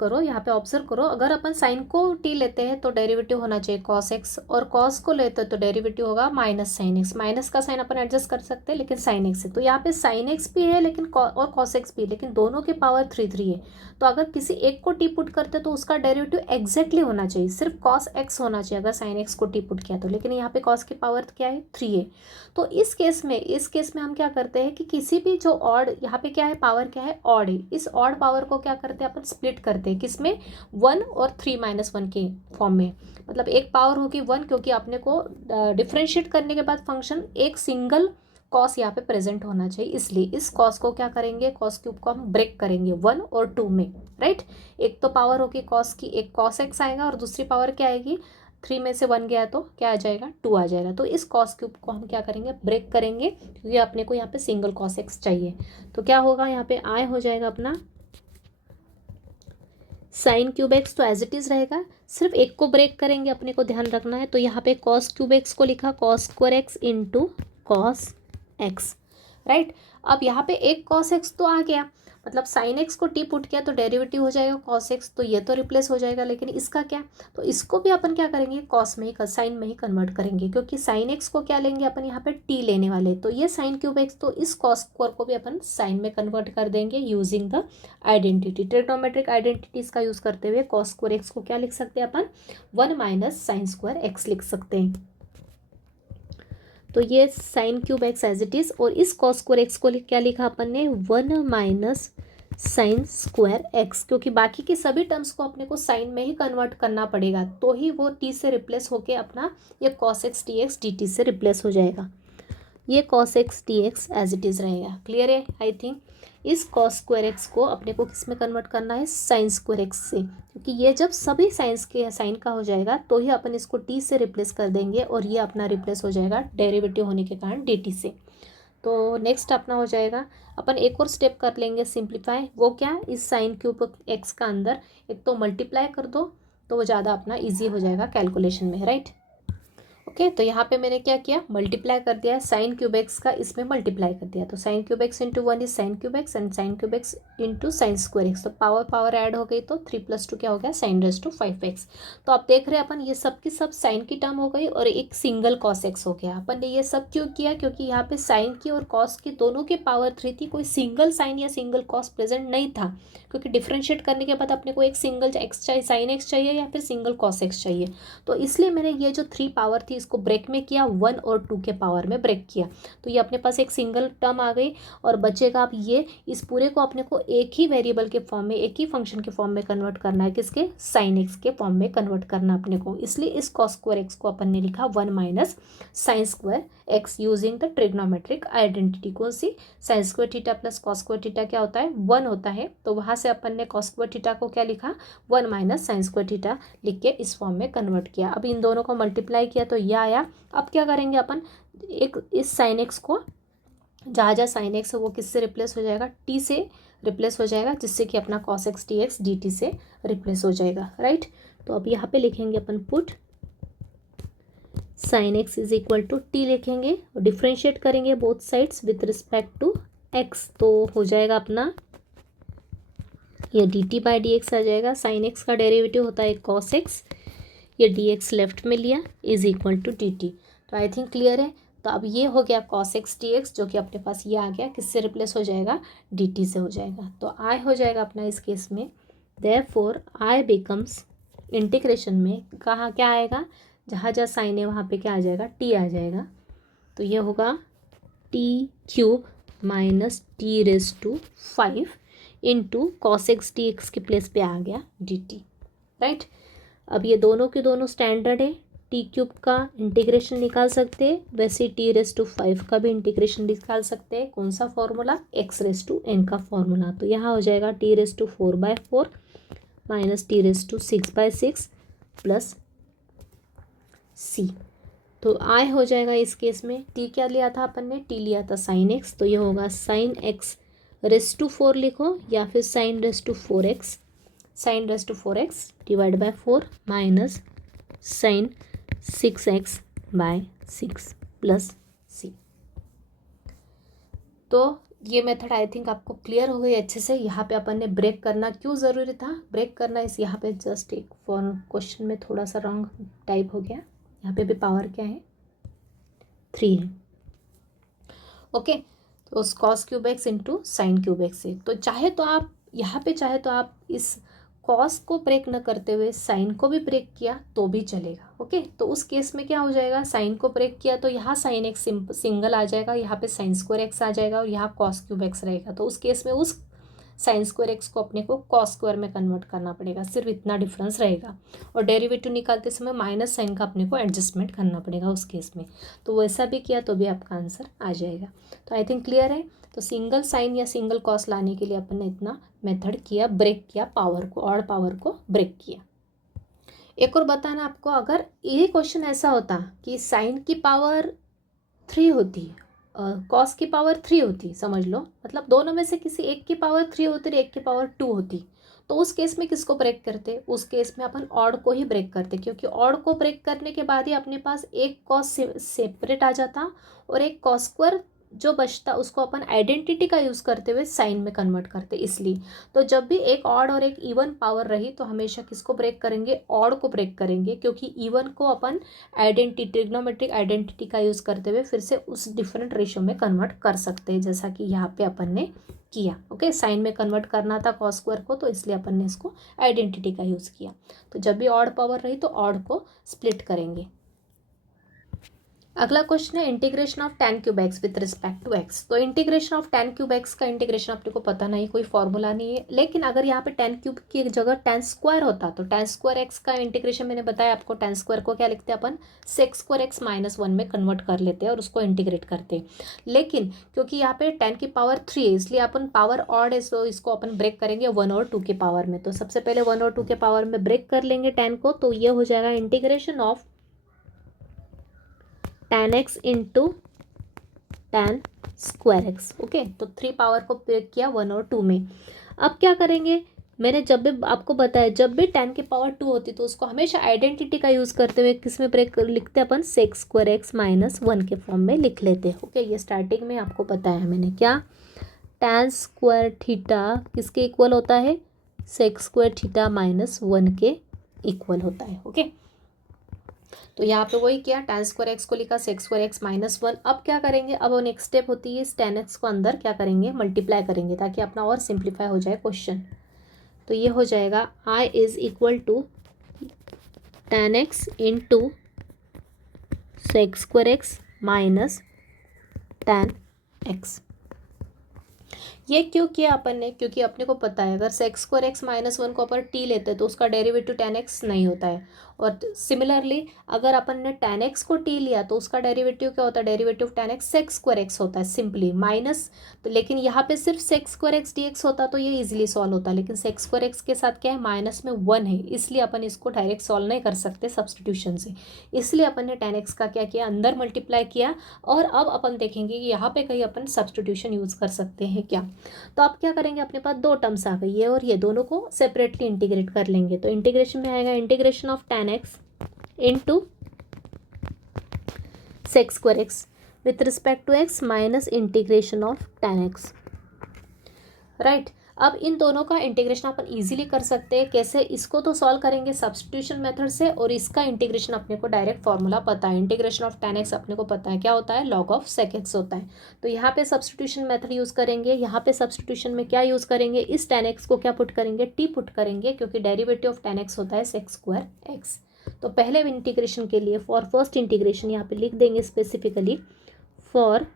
करो, यहाँ पे ऑब्जर्व करो, अगर अपन साइन को t लेते हैं तो डेरिवेटिव होना चाहिए cos x, और cos को लेते हैं तो डेरिवेटिव होगा -sin x। माइनस का साइन अपन एडजस्ट कर सकते हैं, लेकिन sin x है, तो यहाँ पे sin x भी है लेकिन और cos x भी है, लेकिन दोनों की पावर 3 है। तो अगर किसी एक को t पुट करते तो उसका डेरिवेटिव एग्जैक्टली होना चाहिए, सिर्फ cos x होना चाहिए अगर sin x को t पुट किया तो, लेकिन यहाँ पे cos की पावर क्या है 3 है। तो इस केस में हम क्या करते हैं कि किसी भी जो ऑड, यहाँ पे क्या है पावर क्या है ऑड है, इस ऑड पावर को क्या करते हैं अपन स्प्लिट करते हैं, किसमें 1 और 3 - 1 के फॉर्म में। मतलब एक पावर होगी 1, क्योंकि अपने को डिफ्रेंशिएट करने के बाद फंक्शन एक सिंगल कॉस यहाँ पे प्रेजेंट होना चाहिए, इसलिए इस कॉस को क्या करेंगे, cos³ को हम ब्रेक करेंगे 1 और 2 में, राइट। एक तो पावर होगी कॉस की, एक cos x आएगा, और दूसरी पावर क्या आएगी, 3 में से 1 गया तो क्या आ जाएगा 2 आ जाएगा। तो इस cos³ को हम क्या करेंगे, ब्रेक करेंगे, क्योंकि अपने को यहाँ पे सिंगल cos x चाहिए। तो क्या होगा, यहाँ पे I हो जाएगा अपना sin³ x, तो एज इट इज़ रहेगा, सिर्फ एक को ब्रेक करेंगे, अपने को ध्यान रखना है। तो यहाँ पे cos³ x को लिखा cos² x into cos x, right. अब यहाँ पे एक cos x तो आ गया, मतलब sin x को t पुट किया तो डेरिवेटिव हो जाएगा cos x, तो ये तो रिप्लेस हो जाएगा, लेकिन इसका क्या, तो इसको भी अपन क्या करेंगे cos में ही, साइन में ही कन्वर्ट करेंगे, क्योंकि sin x को क्या लेंगे अपन यहाँ पे t लेने वाले, तो ये sin³ x, तो इस cos² को भी अपन साइन में कन्वर्ट कर देंगे using the identity, trigonometric identities का यूज़ करते हुए cos² x को क्या लिख सकते हैं अपन, 1 - sin² x लिख सकते हैं। तो ये sin³ x as it is, और इस cos² x को क्या लिखा अपन ने, 1 - sin² x, क्योंकि बाकी के सभी टर्म्स को अपने को साइन में ही कन्वर्ट करना पड़ेगा, तो ही वो t से रिप्लेस होके अपना ये cos x dx dt से रिप्लेस हो जाएगा। ये cos x dx as it is रहेगा। क्लियर है? आई थिंक इस cos² x को अपने को किस में कन्वर्ट करना है, sin² x से, क्योंकि ये जब सभी साइन का हो जाएगा तो ही अपन इसको t से रिप्लेस कर देंगे, और ये अपना रिप्लेस हो जाएगा डेरिवेटिव होने के कारण dt से। तो नेक्स्ट अपना हो जाएगा, अपन एक और स्टेप कर लेंगे सिंप्लीफाई, वो क्या, इस sin³ x का अंदर एक तो मल्टीप्लाई कर दो, तो वो ज़्यादा अपना ईजी हो जाएगा कैलकुलेशन में, राइट। ओके, तो यहाँ पे मैंने क्या किया, मल्टीप्लाई कर दिया, sin³ x का इसमें मल्टीप्लाई कर दिया, तो sin³ x into 1 is sin³ x and sin³ x into sin² x, तो पावर ऐड हो गई, तो 3 + 2 क्या हो गया, sin⁻⁵x। तो आप देख रहे हैं अपन ये सब की सब साइन की टर्म हो गई, और एक सिंगल cos x हो गया। अपन ने ये सब क्यों किया, क्योंकि यहाँ पे साइन की और cos की दोनों की पावर 3 थी, कोई सिंगल साइन या सिंगल cos प्रेजेंट नहीं था, क्योंकि डिफ्रेंशिएट करने के बाद अपने को एक सिंगल x चाहिए, sin x चाहिए, या फिर सिंगल cos x चाहिए। तो इसलिए मैंने ये जो 3 पावर थी इसको ब्रेक में किया, 1 और 2 के पावर में ब्रेक किया, तो ये अपने पास एक सिंगल टर्म आ गई, और बचेगा अब ये, इस पूरे को अपने को एक ही वेरिएबल के फॉर्म में, एक ही फंक्शन के फॉर्म में कन्वर्ट करना है, किसके, sin x के फॉर्म में कन्वर्ट करना अपने को, इसलिए इस cos² x को अपन ने लिखा 1 - sin² X using the trigonometric identity. कौन सी? Sine square theta plus cos square theta क्या होता है? 1 होता है। तो वहाँ से अपन ने कॉस स्क्वायर थीटा को क्या लिखा? 1 माइनस साइन स्क्वायर थीटा लिख के इस फॉर्म में कन्वर्ट किया। अब इन दोनों को मल्टीप्लाई किया तो यह आया। अब क्या करेंगे अपन, एक इस साइन एक्स को, जहाँ जहाँ साइन एक्स है वो किससे रिप्लेस हो जाएगा? टी से रिप्लेस हो जाएगा, जिससे कि अपना cos x T X D T से रिप्लेस हो जाएगा, राइट। तो अब यहाँ पे लिखेंगे अपन put sine X is equal to T लिखेंगे और डिफ्रेंशिएट करेंगे both sides with respect to x. तो हो जाएगा अपना ये D T by D X आ जाएगा। साइन एक्स का डेरिवेटिव होता है कॉस एक्स, ये डी एक्स लेफ्ट में लिया is equal to D T. तो आई थिंक क्लियर है। तो अब ये हो गया कॉस एक्स टी एक्स, जो कि अपने पास ये आ गया, किससे रिप्लेस हो जाएगा? डी टी से हो जाएगा। तो आई हो जाएगा अपना इस केस में, देयरफॉर आई बिकम्स, इंटीग्रेशन में कहाँ क्या आएगा? जहाँ जहाँ साइन है वहाँ पे क्या आ जाएगा? टी आ जाएगा। तो ये होगा t cube minus t raise to 5 into cos x T x के प्लेस पे आ गया डी टी, राइट। अब ये दोनों के दोनों स्टैंडर्ड है, टी क्यूब का इंटीग्रेशन निकाल सकते हैं, वैसे टी रेज टू 5 का भी इंटीग्रेशन निकाल सकते हैं। कौन सा formula? X raise to n का फॉर्मूला। तो यहाँ हो जाएगा t raise to 4/4 minus t raise to 6/6 plus सी। तो आई हो जाएगा इस केस में, टी क्या लिया था अपन ने? टी लिया था साइन एक्स। तो ये होगा साइन एक्स रेज टू 4 लिखो, या फिर sine raise to 4x, sine raise to 4x divide by 4 minus sine 6x/6 plus सी। तो ये मेथड आई थिंक आपको क्लियर हो गई अच्छे से। यहाँ पे अपन ने ब्रेक करना क्यों ज़रूरी था? ब्रेक करना इस यहाँ पे जस्ट एक क्वेश्चन में थोड़ा सा रॉन्ग टाइप हो गया। यहाँ पे भी पावर क्या है? 3 है, ओके। तो cos cube x into sine cube x है। तो चाहे तो आप यहाँ पे, चाहे तो आप इस कॉस को ब्रेक न करते हुए साइन को भी ब्रेक किया तो भी चलेगा, ओके। तो उस केस में क्या हो जाएगा? साइन को ब्रेक किया तो यहाँ साइन एक्स सिंगल आ जाएगा, यहाँ पे साइन स्क्वायर एक्स आ जाएगा और यहाँ कॉस क्यूब एक्स रहेगा। तो उस केस में उस साइन स्क्वायर एक्स को अपने को कॉस स्क्वायर में कन्वर्ट करना पड़ेगा, सिर्फ इतना डिफरेंस रहेगा। और डेरिवेटिव निकालते समय माइनस साइन का अपने को एडजस्टमेंट करना पड़ेगा उस केस में। तो वैसा भी किया तो भी आपका आंसर आ जाएगा। तो आई थिंक क्लियर है। तो सिंगल साइन या सिंगल कॉस लाने के लिए अपन ने इतना मेथड किया, ब्रेक किया पावर को, ऑड पावर को ब्रेक किया। एक और बताना आपको, अगर ये क्वेश्चन ऐसा होता कि साइन की पावर 3 होती, कॉस की पावर 3 होती, समझ लो, मतलब दोनों में से किसी एक की पावर 3 होती और एक की पावर 2 होती, तो उस केस में किसको ब्रेक करते? उस केस में अपन ऑड को ही ब्रेक करते, क्योंकि ऑड को ब्रेक करने के बाद ही अपने पास एक कॉस सेपरेट आ जाता और एक कॉस स्क्वायर जो बचता उसको अपन आइडेंटिटी का यूज़ करते हुए साइन में कन्वर्ट करते। इसलिए तो जब भी एक ऑड और एक इवन पावर रही तो हमेशा किसको ब्रेक करेंगे? ऑड को ब्रेक करेंगे, क्योंकि इवन को अपन आइडेंटिटी, ट्रिग्नोमेट्रिक आइडेंटिटी का यूज़ करते हुए फिर से उस डिफरेंट रेशियो में कन्वर्ट कर सकते हैं, जैसा कि यहाँ पे अपन ने किया, ओके। साइन में कन्वर्ट करना था कॉस स्क्वायर को, तो इसलिए अपन ने इसको आइडेंटिटी का यूज़ किया। तो जब भी ऑड पावर रही तो ऑड को स्प्लिट करेंगे। अगला क्वेश्चन है integration of tan cube x with respect to x. तो integration of tan cube x का इंटीग्रेशन अपने को पता नहीं, कोई फॉर्मूला नहीं है, लेकिन अगर यहाँ पे tan क्यूब की जगह tan स्क्वायर होता तो tan स्क्वायर एक्स का इंटीग्रेशन मैंने बताया आपको, tan स्क्वायर को क्या लिखते हैं अपन? sec स्क्वायर एक्स माइनस 1 में कन्वर्ट कर लेते हैं और उसको इंटीग्रेट करते हैं। लेकिन क्योंकि यहाँ पे tan की पावर 3 है, इसलिए अपन पावर ऑड है, तो इसको अपन ब्रेक करेंगे 1 और 2 के पावर में। तो सबसे पहले 1 और 2 के पावर में ब्रेक कर लेंगे tan को, तो ये हो जाएगा integration of tan x into tan square x, okay. तो 3 पावर को ब्रेक किया 1 और 2 में। अब क्या करेंगे? मैंने जब भी आपको बताया, जब भी tan की पावर 2 होती तो उसको हमेशा आइडेंटिटी का यूज़ करते हुए किस में ब्रेक लिखते अपन? sec स्क्वायर एक्स माइनस 1 के फॉर्म में लिख लेते हैं, ओके। ये स्टार्टिंग में आपको बताया मैंने, क्या? tan स्क्वायर थीटा किसके इक्वल होता है? sec स्क्वायर थीटा माइनस 1 के इक्वल होता है, ओके। तो यहाँ पे वही किया, tan स्क्वायर एक्स को लिखा sec स्क्वायर एक्स माइनस 1। अब क्या करेंगे? अब वो नेक्स्ट स्टेप होती है इस tan एक्स को अंदर क्या करेंगे? मल्टीप्लाई करेंगे, ताकि अपना और सिंप्लीफाई हो जाए क्वेश्चन। तो ये हो जाएगा I is equal to tan x into sec square x minus tan x. ये क्यों किया अपन ने, क्योंकि अपने को पता है अगर sex square x minus one को अपन टी लेते हैं तो उसका डेरिवेटिव टेन एक्स नहीं होता है। और सिमिलरली अगर अपन ने टेन एक्स को टी लिया तो उसका डेरिवेटिव क्या होता है, derivative ten x sex square x होता है सिंपली माइनस। तो लेकिन यहाँ पे सिर्फ sex square x D x होता तो ये इजीली सॉल्व होता, लेकिन सेक्स स्क्वायर एक्स के साथ क्या है, माइनस में वन है, इसलिए अपन इसको डायरेक्ट सॉल्व नहीं कर सकते सब्सटीट्यूशन से। इसलिए अपन ने टेन एक्स का क्या किया, अंदर मल्टीप्लाई किया। और अब अपन देखेंगे कि यहाँ पे कहीं अपन सब्सटीट्यूशन यूज़ कर सकते हैं क्या। तो आप क्या करेंगे, अपने पास दो टर्म्स आ गई, ये और ये दोनों को सेपरेटली इंटीग्रेट कर लेंगे। तो इंटीग्रेशन में आएगा integration of tan x into sec square x with respect to x minus integration of tan x, right. अब इन दोनों का इंटीग्रेशन अपन इजीली कर सकते हैं, कैसे, इसको तो सॉल्व करेंगे सब्स्टिट्यूशन मेथड से, और इसका इंटीग्रेशन अपने को डायरेक्ट फॉर्मूला पता है। इंटीग्रेशन ऑफ टेन एक्स अपने को पता है क्या होता है, लॉग ऑफ सेक एक्स होता है। तो यहाँ पे सब्स्टिट्यूशन मेथड यूज़ करेंगे। यहाँ पे सब्स्टिट्यूशन में क्या यूज़ करेंगे, इस टेन एक्स को क्या पुट करेंगे, टी पुट करेंगे, क्योंकि डेरिवेटिव ऑफ टेन एक्स होता है सेक्स स्क्वायर एक्स। तो पहले इंटीग्रेशन के लिए फॉर फर्स्ट इंटीग्रेशन यहाँ पे लिख देंगे स्पेसिफिकली फॉर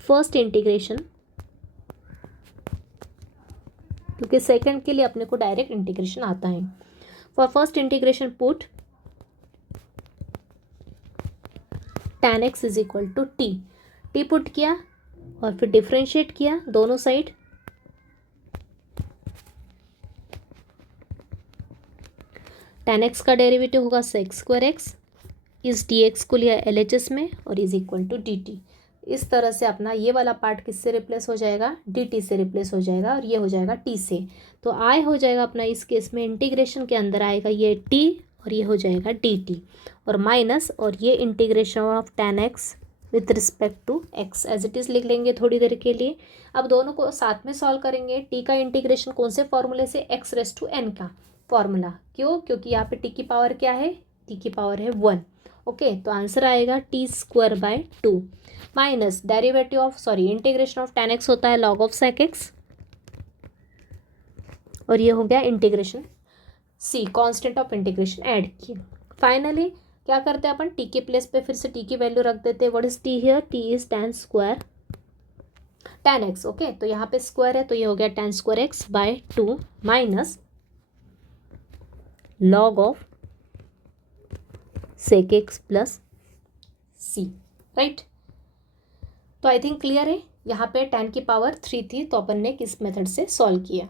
फर्स्ट इंटीग्रेशन, क्योंकि सेकंड के लिए अपने को डायरेक्ट इंटीग्रेशन आता है। For first integration put tan x is equal to t, t put किया और फिर डिफ्रेंशिएट किया दोनों साइड। tan x का डेरिवेटिव होगा सेक्स स्क्वायर एक्स, इस dx को लिया LHS में और इज इक्वल टू dt। इस तरह से अपना ये वाला पार्ट किससे रिप्लेस हो जाएगा, dt से रिप्लेस हो जाएगा, और ये हो जाएगा t से। तो आई हो जाएगा अपना इस केस में इंटीग्रेशन के अंदर आएगा ये t और ये हो जाएगा dt, और माइनस, और ये integration of tan x with respect to x as it is लिख लेंगे थोड़ी देर के लिए। अब दोनों को साथ में सॉल्व करेंगे। t का इंटीग्रेशन कौन से फॉर्मूले से, x रेस टू n का फॉर्मूला। क्यों, क्योंकि यहाँ पे t की पावर क्या है, t की पावर है 1। ओके, तो आंसर आएगा T square by 2 minus derivative of integration of tan x होता है लॉग ऑफ सेक एक्स, और ये हो गया integration c, constant of integration add किए। फाइनली क्या करते हैं अपन, टी के प्लेस पे फिर से टी की वैल्यू रख देते हैं। What is t here, t is tan square tan x. Okay, तो यहाँ पे स्क्वायर है तो ये हो गया tan square x by 2 minus log of sec x plus c, right. तो आई थिंक क्लियर है। यहाँ पे 10 की पावर 3 थी तो अपन ने किस मेथड से सॉल्व किया।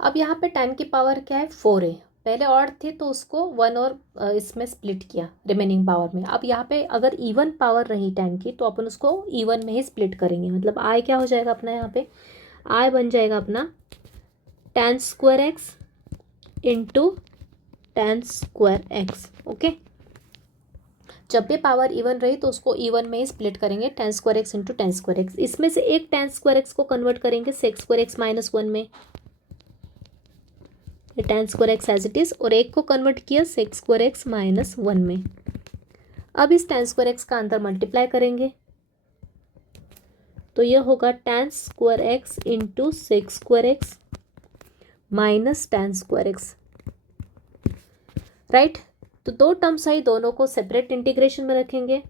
अब यहाँ पे 10 की पावर क्या है, 4 है। पहले और थे तो उसको 1 और इसमें स्प्लिट किया रिमेनिंग पावर में। अब यहाँ पे अगर इवन पावर रही 10 की तो अपन उसको इवन में ही स्प्लिट करेंगे। मतलब आई क्या हो जाएगा अपना, यहाँ पे आई बन जाएगा अपना tan square x into tan square x. Okay, जब भी पावर इवन रही तो उसको इवन में ही स्प्लिट करेंगे, tan square x into tan square x. इसमें से एक टेन स्क्वायर एक्स को कन्वर्ट करेंगे सेक्स स्क्वायर एक्स माइनस 1 में, tan square x as it is, और एक को कन्वर्ट किया सेक्स स्क्वायर एक्स माइनस 1 में। अब इस टेन स्क्वायर एक्स का अंदर मल्टीप्लाई करेंगे तो ये होगा ten square x into sec square x minus ten square x, right. तो दो टर्म्स आई, दोनों को सेपरेट इंटीग्रेशन में रखेंगे।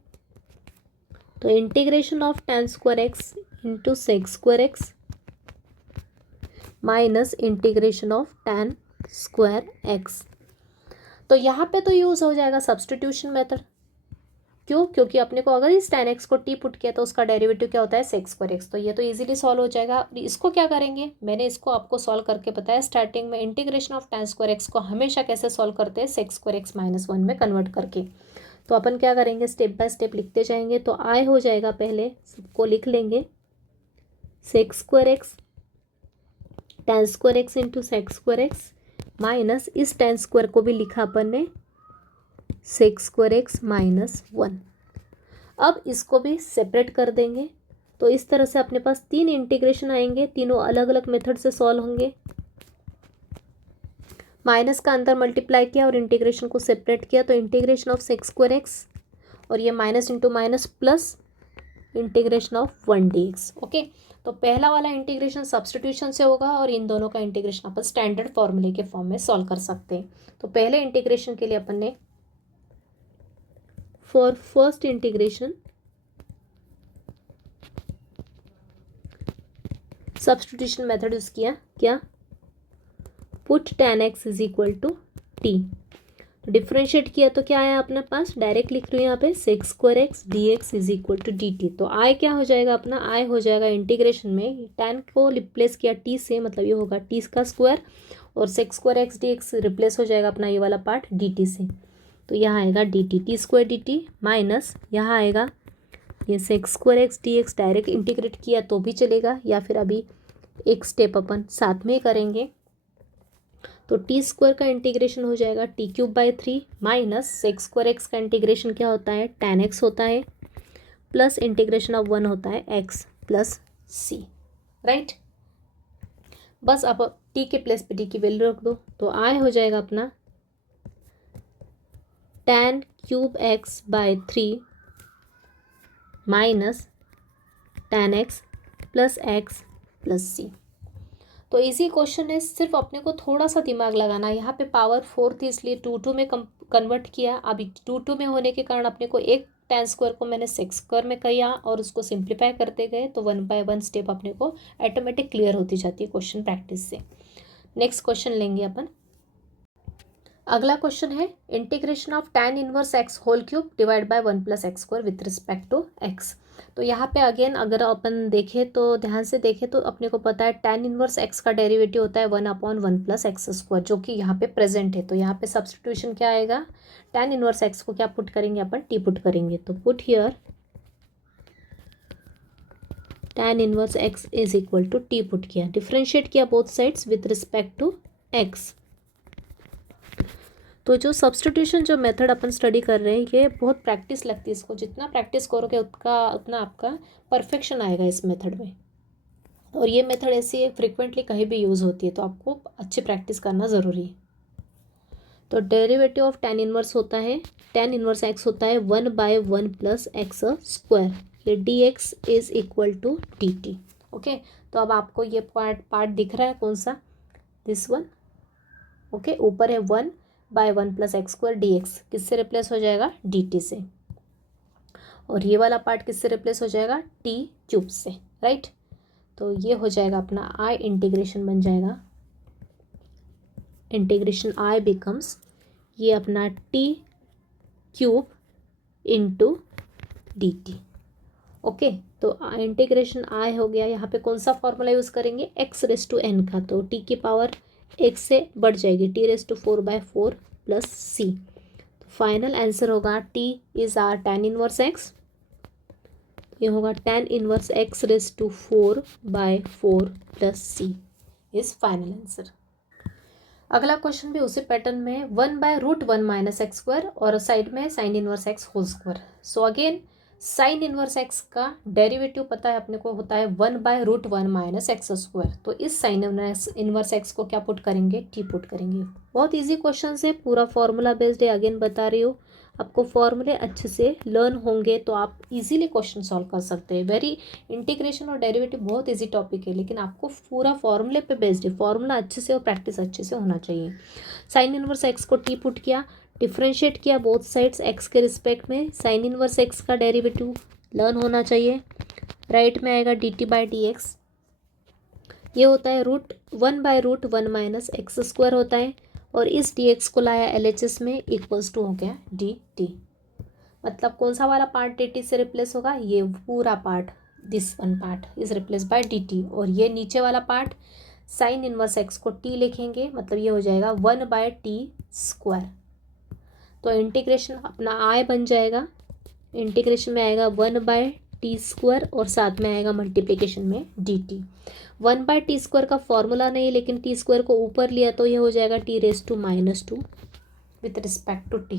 तो integration of ten square x into sec square x minus integration of ten square x. तो यहाँ पे तो यूज़ हो जाएगा सब्स्टिट्यूशन मेथड। क्यों, क्योंकि अपने को अगर इस टेन एक्स को टी पुट किया तो उसका डेरिवेटिव क्या होता है, सेक्स स्क्वायर एक्स। तो ये तो इजीली सॉल्व हो जाएगा। इसको क्या करेंगे, मैंने इसको आपको सॉल्व करके बताया स्टार्टिंग में। Integration of ten square x को हमेशा कैसे सॉल्व करते हैं, सेक्स स्क्वायर एक्स माइनस 1 में कन्वर्ट करके। तो अपन क्या करेंगे, स्टेप बाय स्टेप लिखते जाएंगे। तो आई हो जाएगा, पहले सबको लिख लेंगे, sex square x ten square x into sec square x minus इस टेन स्क्वायर को भी लिखा अपन ने सेक्स स्क्वायर एक्स माइनस 1। अब इसको भी सेपरेट कर देंगे। तो इस तरह से अपने पास 3 इंटीग्रेशन आएंगे, तीनों अलग अलग मेथड से सॉल्व होंगे। माइनस का अंदर मल्टीप्लाई किया और इंटीग्रेशन को सेपरेट किया, तो integration of sex square x और ये minus into minus plus integration of 1 dx। Okay, तो पहला वाला इंटीग्रेशन सब्स्टिट्यूशन से होगा और इन दोनों का इंटीग्रेशन अपन स्टैंडर्ड फॉर्मूले के फॉर्म में सॉल्व कर सकते हैं। तो पहले इंटीग्रेशन के लिए अपन ने for first integration substitution method use किया, क्या, put tan x is equal to t, differentiate किया तो क्या आया अपने पास, डायरेक्ट लिख रही हूँ यहाँ पे sec square x D x is equal to D T. तो आई क्या हो जाएगा अपना, आई हो जाएगा इंटीग्रेशन में tan को रिप्लेस किया टी से, मतलब ये होगा टी का स्क्वायर, और sex square x D x replace हो जाएगा अपना ये वाला पार्ट डी टी से, तो यहाँ आएगा D T, T square D T minus यहाँ आएगा ये sex square x D x, direct integrate किया तो भी चलेगा, या फिर अभी एक स्टेप अपन साथ में करेंगे, तो टी स्क्वायर का इंटीग्रेशन हो जाएगा T cube by 3 minus sex square x का इंटीग्रेशन क्या होता है, tan x होता है, प्लस इंटीग्रेशन ऑफ 1 होता है x प्लस सी, राइट। बस आप टी के प्लेस पे टी की वैल्यू रख दो, तो आई हो जाएगा अपना tan cube x by 3 minus tan x plus सी। तो इजी क्वेश्चन है, सिर्फ अपने को थोड़ा सा दिमाग लगाना है। यहाँ पे पावर 4 थी इसलिए 2 में कन्वर्ट किया, अभी 2 में होने के कारण अपने को एक tan स्क्वायर को मैंने सेक्स स्क्वायर में किया और उसको सिंप्लीफाई करते गए, तो 1 बाय 1 स्टेप अपने को ऑटोमेटिक क्लियर होती जाती है क्वेश्चन प्रैक्टिस से। नेक्स्ट क्वेश्चन लेंगे अपन। अगला क्वेश्चन है integration of tan inverse x whole cube divide by 1 plus x square with respect to x. तो यहाँ पे अगेन अगर अपन देखें तो ध्यान से देखें तो अपने को पता है tan इनवर्स एक्स का डेरिवेटिव होता है 1/1 प्लस एक्स स्क्वायर, जो कि यहाँ पे प्रेजेंट है। तो यहाँ पे सब्स्टिट्यूशन क्या आएगा, tan इनवर्स एक्स को क्या पुट करेंगे अपन, टी पुट करेंगे, तो put here tan inverse x is equal to t put किया, डिफ्रेंशिएट किया both sides with respect to x. तो जो सब्स्टिट्यूशन जो मेथड अपन स्टडी कर रहे हैं ये बहुत प्रैक्टिस लगती है, इसको जितना प्रैक्टिस करोगे उतना आपका परफेक्शन आएगा इस मेथड में। और ये मेथड ऐसी फ्रिक्वेंटली कहीं भी यूज़ होती है, तो आपको अच्छी प्रैक्टिस करना ज़रूरी है। तो डेरिवेटिव ऑफ tan इनवर्स होता है, tan इनवर्स एक्स होता है 1/1 प्लस एक्स स्क्वायर, ये D x is equal to D t. Okay, तो अब आपको ये पार्ट दिख रहा है कौन सा, दिस वन। ओके, ऊपर है 1/1 plus x square D X, किससे रिप्लेस हो जाएगा, डी टी से, और ये वाला पार्ट किससे रिप्लेस हो जाएगा, टी क्यूब से, राइट। तो ये हो जाएगा अपना आई, इंटीग्रेशन बन जाएगा, इंटीग्रेशन आई बिकम्स ये अपना t cube into d t. Okay, तो इंटीग्रेशन आई हो गया, यहाँ पे कौन सा फॉर्मूला यूज़ करेंगे, एक्स रेस टू एन का, तो टी की पावर एक से बढ़ जाएगी, टी रेस टू 4/4 प्लस सी। तो फाइनल आंसर होगा t is are tan inverse x, ये होगा tan inverse x raise to 4/4 plus c is final answer. अगला क्वेश्चन भी उसी पैटर्न में है, 1/√1 माइनस एक्स स्क्वायर और साइड में sine inverse x whole square. So again sine inverse x का डेरिवेटिव पता है अपने को, होता है 1/√1 माइनस एक्स स्क्वायर। तो इस साइन इनवर्स एक्स को क्या पुट करेंगे, टी पुट करेंगे। बहुत इजी क्वेश्चन है, पूरा फॉर्मूला बेस्ड है, अगेन बता रही हूँ। आपको फॉर्मूले अच्छे से लर्न होंगे तो आप इजीली क्वेश्चन सॉल्व कर सकते हैं। वेरी इंटीग्रेशन और डेरिवेटिव बहुत इजी टॉपिक है, लेकिन आपको पूरा फॉर्मूले पे बेस्ड है, फॉर्मूला अच्छे से और प्रैक्टिस अच्छे से होना चाहिए। साइन इनवर्स एक्स को टी पुट किया, डिफ्रेंशिएट किया बोथ साइड्स एक्स के रिस्पेक्ट में, साइन इनवर्स एक्स का डेरिवेटिव लर्न होना चाहिए। राइट में आएगा D T by D x, ये होता है 1/√1 माइनस एक्स स्क्वायर होता है, और इस डी एक्स को लाया एल एच एस में, इक्वल्स टू हो गया डी टी। मतलब कौन सा वाला पार्ट डी टी से रिप्लेस होगा, ये पूरा part, this one part is replace bye D T, और ये नीचे वाला पार्ट साइन इनवर्स एक्स को टी लिखेंगे, मतलब ये हो जाएगा 1/t²। तो इंटीग्रेशन अपना आई बन जाएगा, इंटीग्रेशन में आएगा 1/t² और साथ में आएगा मल्टीप्लिकेशन में dt। 1/t² का फॉर्मूला नहीं, लेकिन t² को ऊपर लिया तो ये हो जाएगा t⁻² with respect to t।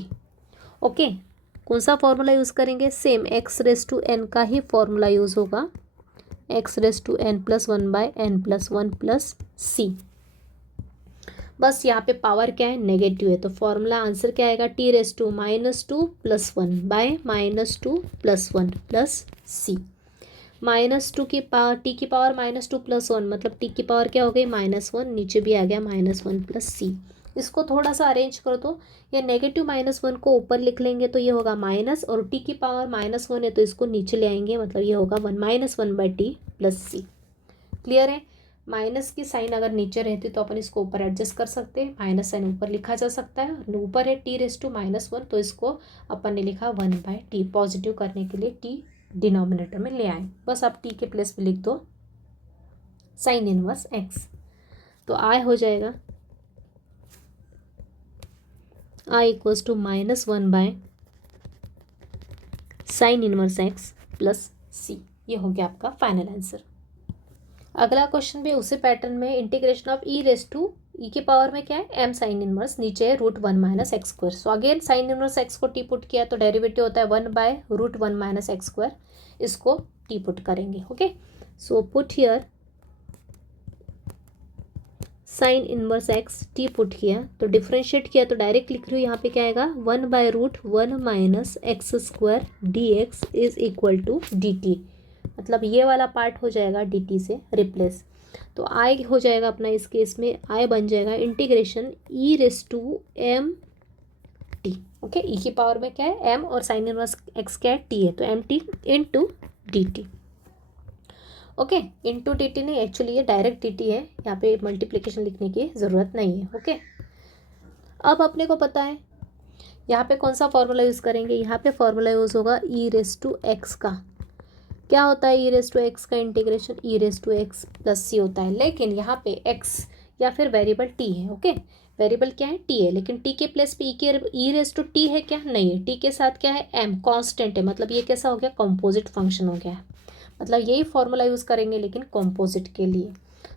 Okay, कौन सा फॉर्मूला यूज़ करेंगे, सेम x⁻n का ही फॉर्मूला यूज़ होगा, x⁻n+1/n+1 प्लस c। बस यहाँ पे पावर क्या है, नेगेटिव है, तो फॉर्मूला आंसर क्या आएगा, t⁻² plus 1/-2 plus 1 plus c। -2 की पावर, t की पावर -2 प्लस 1, मतलब t की पावर क्या हो गई, -1, नीचे भी आ गया -1 प्लस c। इसको थोड़ा सा अरेंज कर दो, ये नेगेटिव -1 को ऊपर लिख लेंगे तो ये होगा माइनस, और t की पावर -1 है तो इसको नीचे ले आएंगे, मतलब ये होगा 1 -1/t प्लस c। क्लियर है। माइनस की साइन अगर नीचे रहती तो अपन इसको ऊपर एडजस्ट कर सकते हैं, माइनस साइन ऊपर लिखा जा सकता है, और ऊपर है t⁻⁻1 तो इसको अपन ने लिखा 1/t, पॉजिटिव करने के लिए t डिनोमिनेटर में ले आए। बस आप t के प्लेस पे लिख दो साइन इनवर्स x, तो I हो जाएगा I = -1/sin inverse x plus c। ये हो गया आपका फाइनल आंसर। अगला क्वेश्चन भी उसी पैटर्न में, इंटीग्रेशन ऑफ e के पावर में क्या है m साइन इनवर्स, नीचे है √1 - x²। सो अगेन साइन इनवर्स x को टी पुट किया तो डेरिवेटिव होता है 1/√1 - x², इसको टी पुट करेंगे। Okay, so put here sine inverse x T put किया तो डिफ्रेंशिएट किया तो डायरेक्ट लिख रही हूँ, यहाँ पे क्या आएगा 1/√1 - x² dx = dt, मतलब ये वाला पार्ट हो जाएगा dt से रिप्लेस। तो i हो जाएगा अपना, इस केस में i बन जाएगा इंटीग्रेशन e⁻m_t। ओके, e की पावर में क्या है m और साइन इनवर्स x क्या है t है, तो mt into dt। Okay, into dt नहीं, एक्चुअली ये डायरेक्ट dt है, यहाँ पे मल्टीप्लिकेशन लिखने की ज़रूरत नहीं है। ओके, अब अपने को पता है यहाँ पे कौन सा फॉर्मूला यूज़ करेंगे, यहाँ पे फॉर्मूला यूज़ होगा e⁻x का। क्या होता है e⁻x का इंटीग्रेशन e⁻x + c होता है, लेकिन यहाँ पे x या फिर वेरिएबल t है। ओके, वेरिएबल क्या है t है, लेकिन t के प्लेस पे e⁻t है क्या, नहीं है, t के साथ क्या है m कांस्टेंट है, मतलब ये कैसा हो गया कंपोजिट फंक्शन हो गया, मतलब यही फॉर्मूला यूज़ करेंगे लेकिन कंपोजिट के लिए।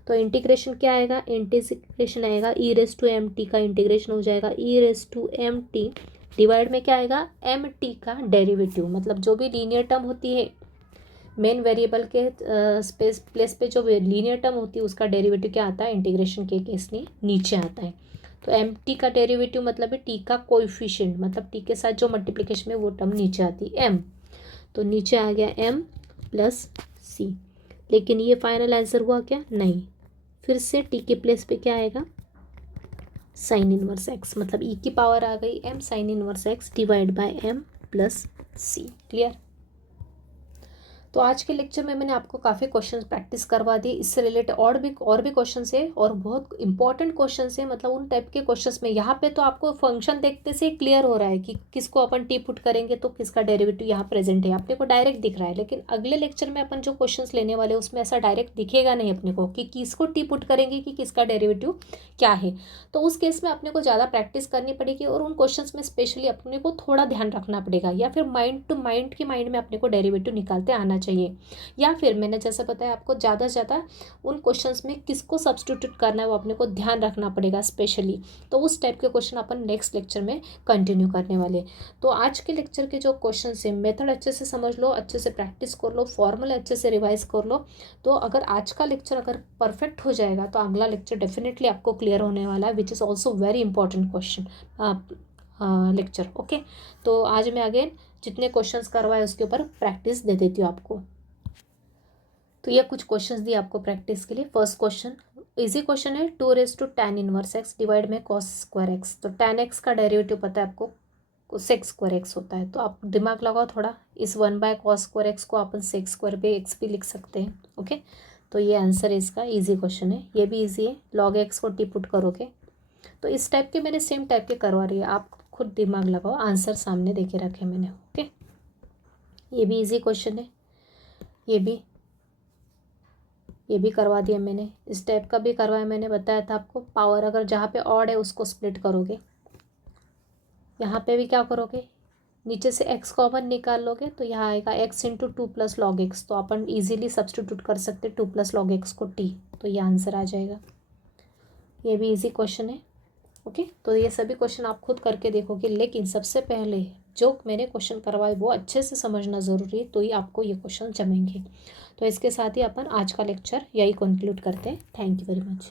तो इंटीग्रेशन क्या आएगा, इंटीग्रेशन आएगा e⁻mt का इंटीग्रेशन हो जाएगा e⁻mt डिवाइड में क्या आएगा mt का डेरिवेटिव, मतलब जो भी लीनियर टर्म होती है मेन वेरिएबल के प्लेस पे जो लीनियर टर्म होती है उसका डेरिवेटिव क्या आता है इंटीग्रेशन के केस में नीचे आता है। तो mt का डेरिवेटिव मतलब है t का कोएफिशिएंट, मतलब t के साथ जो मल्टीप्लिकेशन में वो टर्म नीचे आती है m, तो नीचे आ गया m + c। लेकिन ये फाइनल आंसर हुआ क्या, नहीं, फिर से t के प्लेस पे क्या आएगा साइन इनवर्स x, मतलब e की पावर आ गई m sine inverse x divide by m + c। Clear. तो आज के लेक्चर में मैंने आपको काफ़ी क्वेश्चंस प्रैक्टिस करवा दिए, इससे रिलेटेड और भी क्वेश्चंस है और बहुत इंपॉर्टेंट क्वेश्चंस है, मतलब उन टाइप के क्वेश्चंस में यहाँ पे तो आपको फंक्शन देखते से क्लियर हो रहा है कि किसको अपन टी पुट करेंगे तो किसका डेरिवेटिव यहाँ प्रेजेंट है, अपने को डायरेक्ट दिख रहा है। लेकिन अगले लेक्चर में अपन जो क्वेश्चन लेने वाले उसमें ऐसा डायरेक्ट दिखेगा नहीं अपने को कि किसको टी पुट करेंगे कि किसका डेरिवेटिव क्या है, तो उस केस में अपने को ज़्यादा प्रैक्टिस करनी पड़ेगी और उन क्वेश्चंस में स्पेशली अपने को थोड़ा ध्यान रखना पड़ेगा, या फिर माइंड टू माइंड के माइंड में अपने को डेरिवेटिव निकालते आना चाहिए, या फिर मैंने जैसे बताया आपको ज़्यादा से ज़्यादा उन क्वेश्चंस में किसको सब्स्टिट्यूट करना है वो अपने को ध्यान रखना पड़ेगा स्पेशली। तो उस टाइप के क्वेश्चन अपन नेक्स्ट लेक्चर में कंटिन्यू करने वाले। तो आज के लेक्चर के जो क्वेश्चन है मेथड अच्छे से समझ लो, अच्छे से प्रैक्टिस कर लो, फॉर्मूला अच्छे से रिवाइज कर लो। तो अगर आज का लेक्चर अगर परफेक्ट हो जाएगा तो अगला लेक्चर डेफिनेटली आपको क्लियर होने वाला है, which is also very important question lecture. Okay, तो आज मैं अगेन जितने क्वेश्चंस करवाए उसके ऊपर प्रैक्टिस दे देती हूँ आपको। तो ये कुछ क्वेश्चंस दिए आपको प्रैक्टिस के लिए। फर्स्ट क्वेश्चन इजी क्वेश्चन है, 2tan इनवर्स x डिवाइड में cos² x। तो tan x का डेरिवेटिव पता है आपको sec² x होता है, तो आप दिमाग लगाओ थोड़ा, इस 1/cos² x को अपन sec² पे x भी लिख सकते हैं। ओके, तो ये आंसर है इसका, इजी क्वेश्चन है, ये भी इजी है। log x को टी पुट करोगे तो इस टाइप के मैंने सेम टाइप के करवा रही है, आप खुद दिमाग लगाओ, आंसर सामने देके रखे मैंने। ओके, ये भी इजी क्वेश्चन है, ये भी करवा दिया मैंने, इस टाइप का भी करवाया मैंने, बताया था आपको। पावर अगर जहाँ पे ऑड है उसको स्प्लिट करोगे, यहाँ पे भी क्या करोगे, नीचे से x कॉमन निकाल लोगे तो यहाँ आएगा x × 2 + log x, तो अपन इजीली सब्स्टिट्यूट कर सकते 2 + log x को t, तो ये आंसर आ जाएगा। ये भी इजी क्वेश्चन है। ओके, तो ये सभी क्वेश्चन आप खुद करके देखोगे, लेकिन सबसे पहले जो मैंने क्वेश्चन करवाए वो अच्छे से समझना ज़रूरी है, तो ही आपको ये क्वेश्चन जमेंगे। तो इसके साथ ही अपन आज का लेक्चर यही कंक्लूड करते हैं। Thank you very much.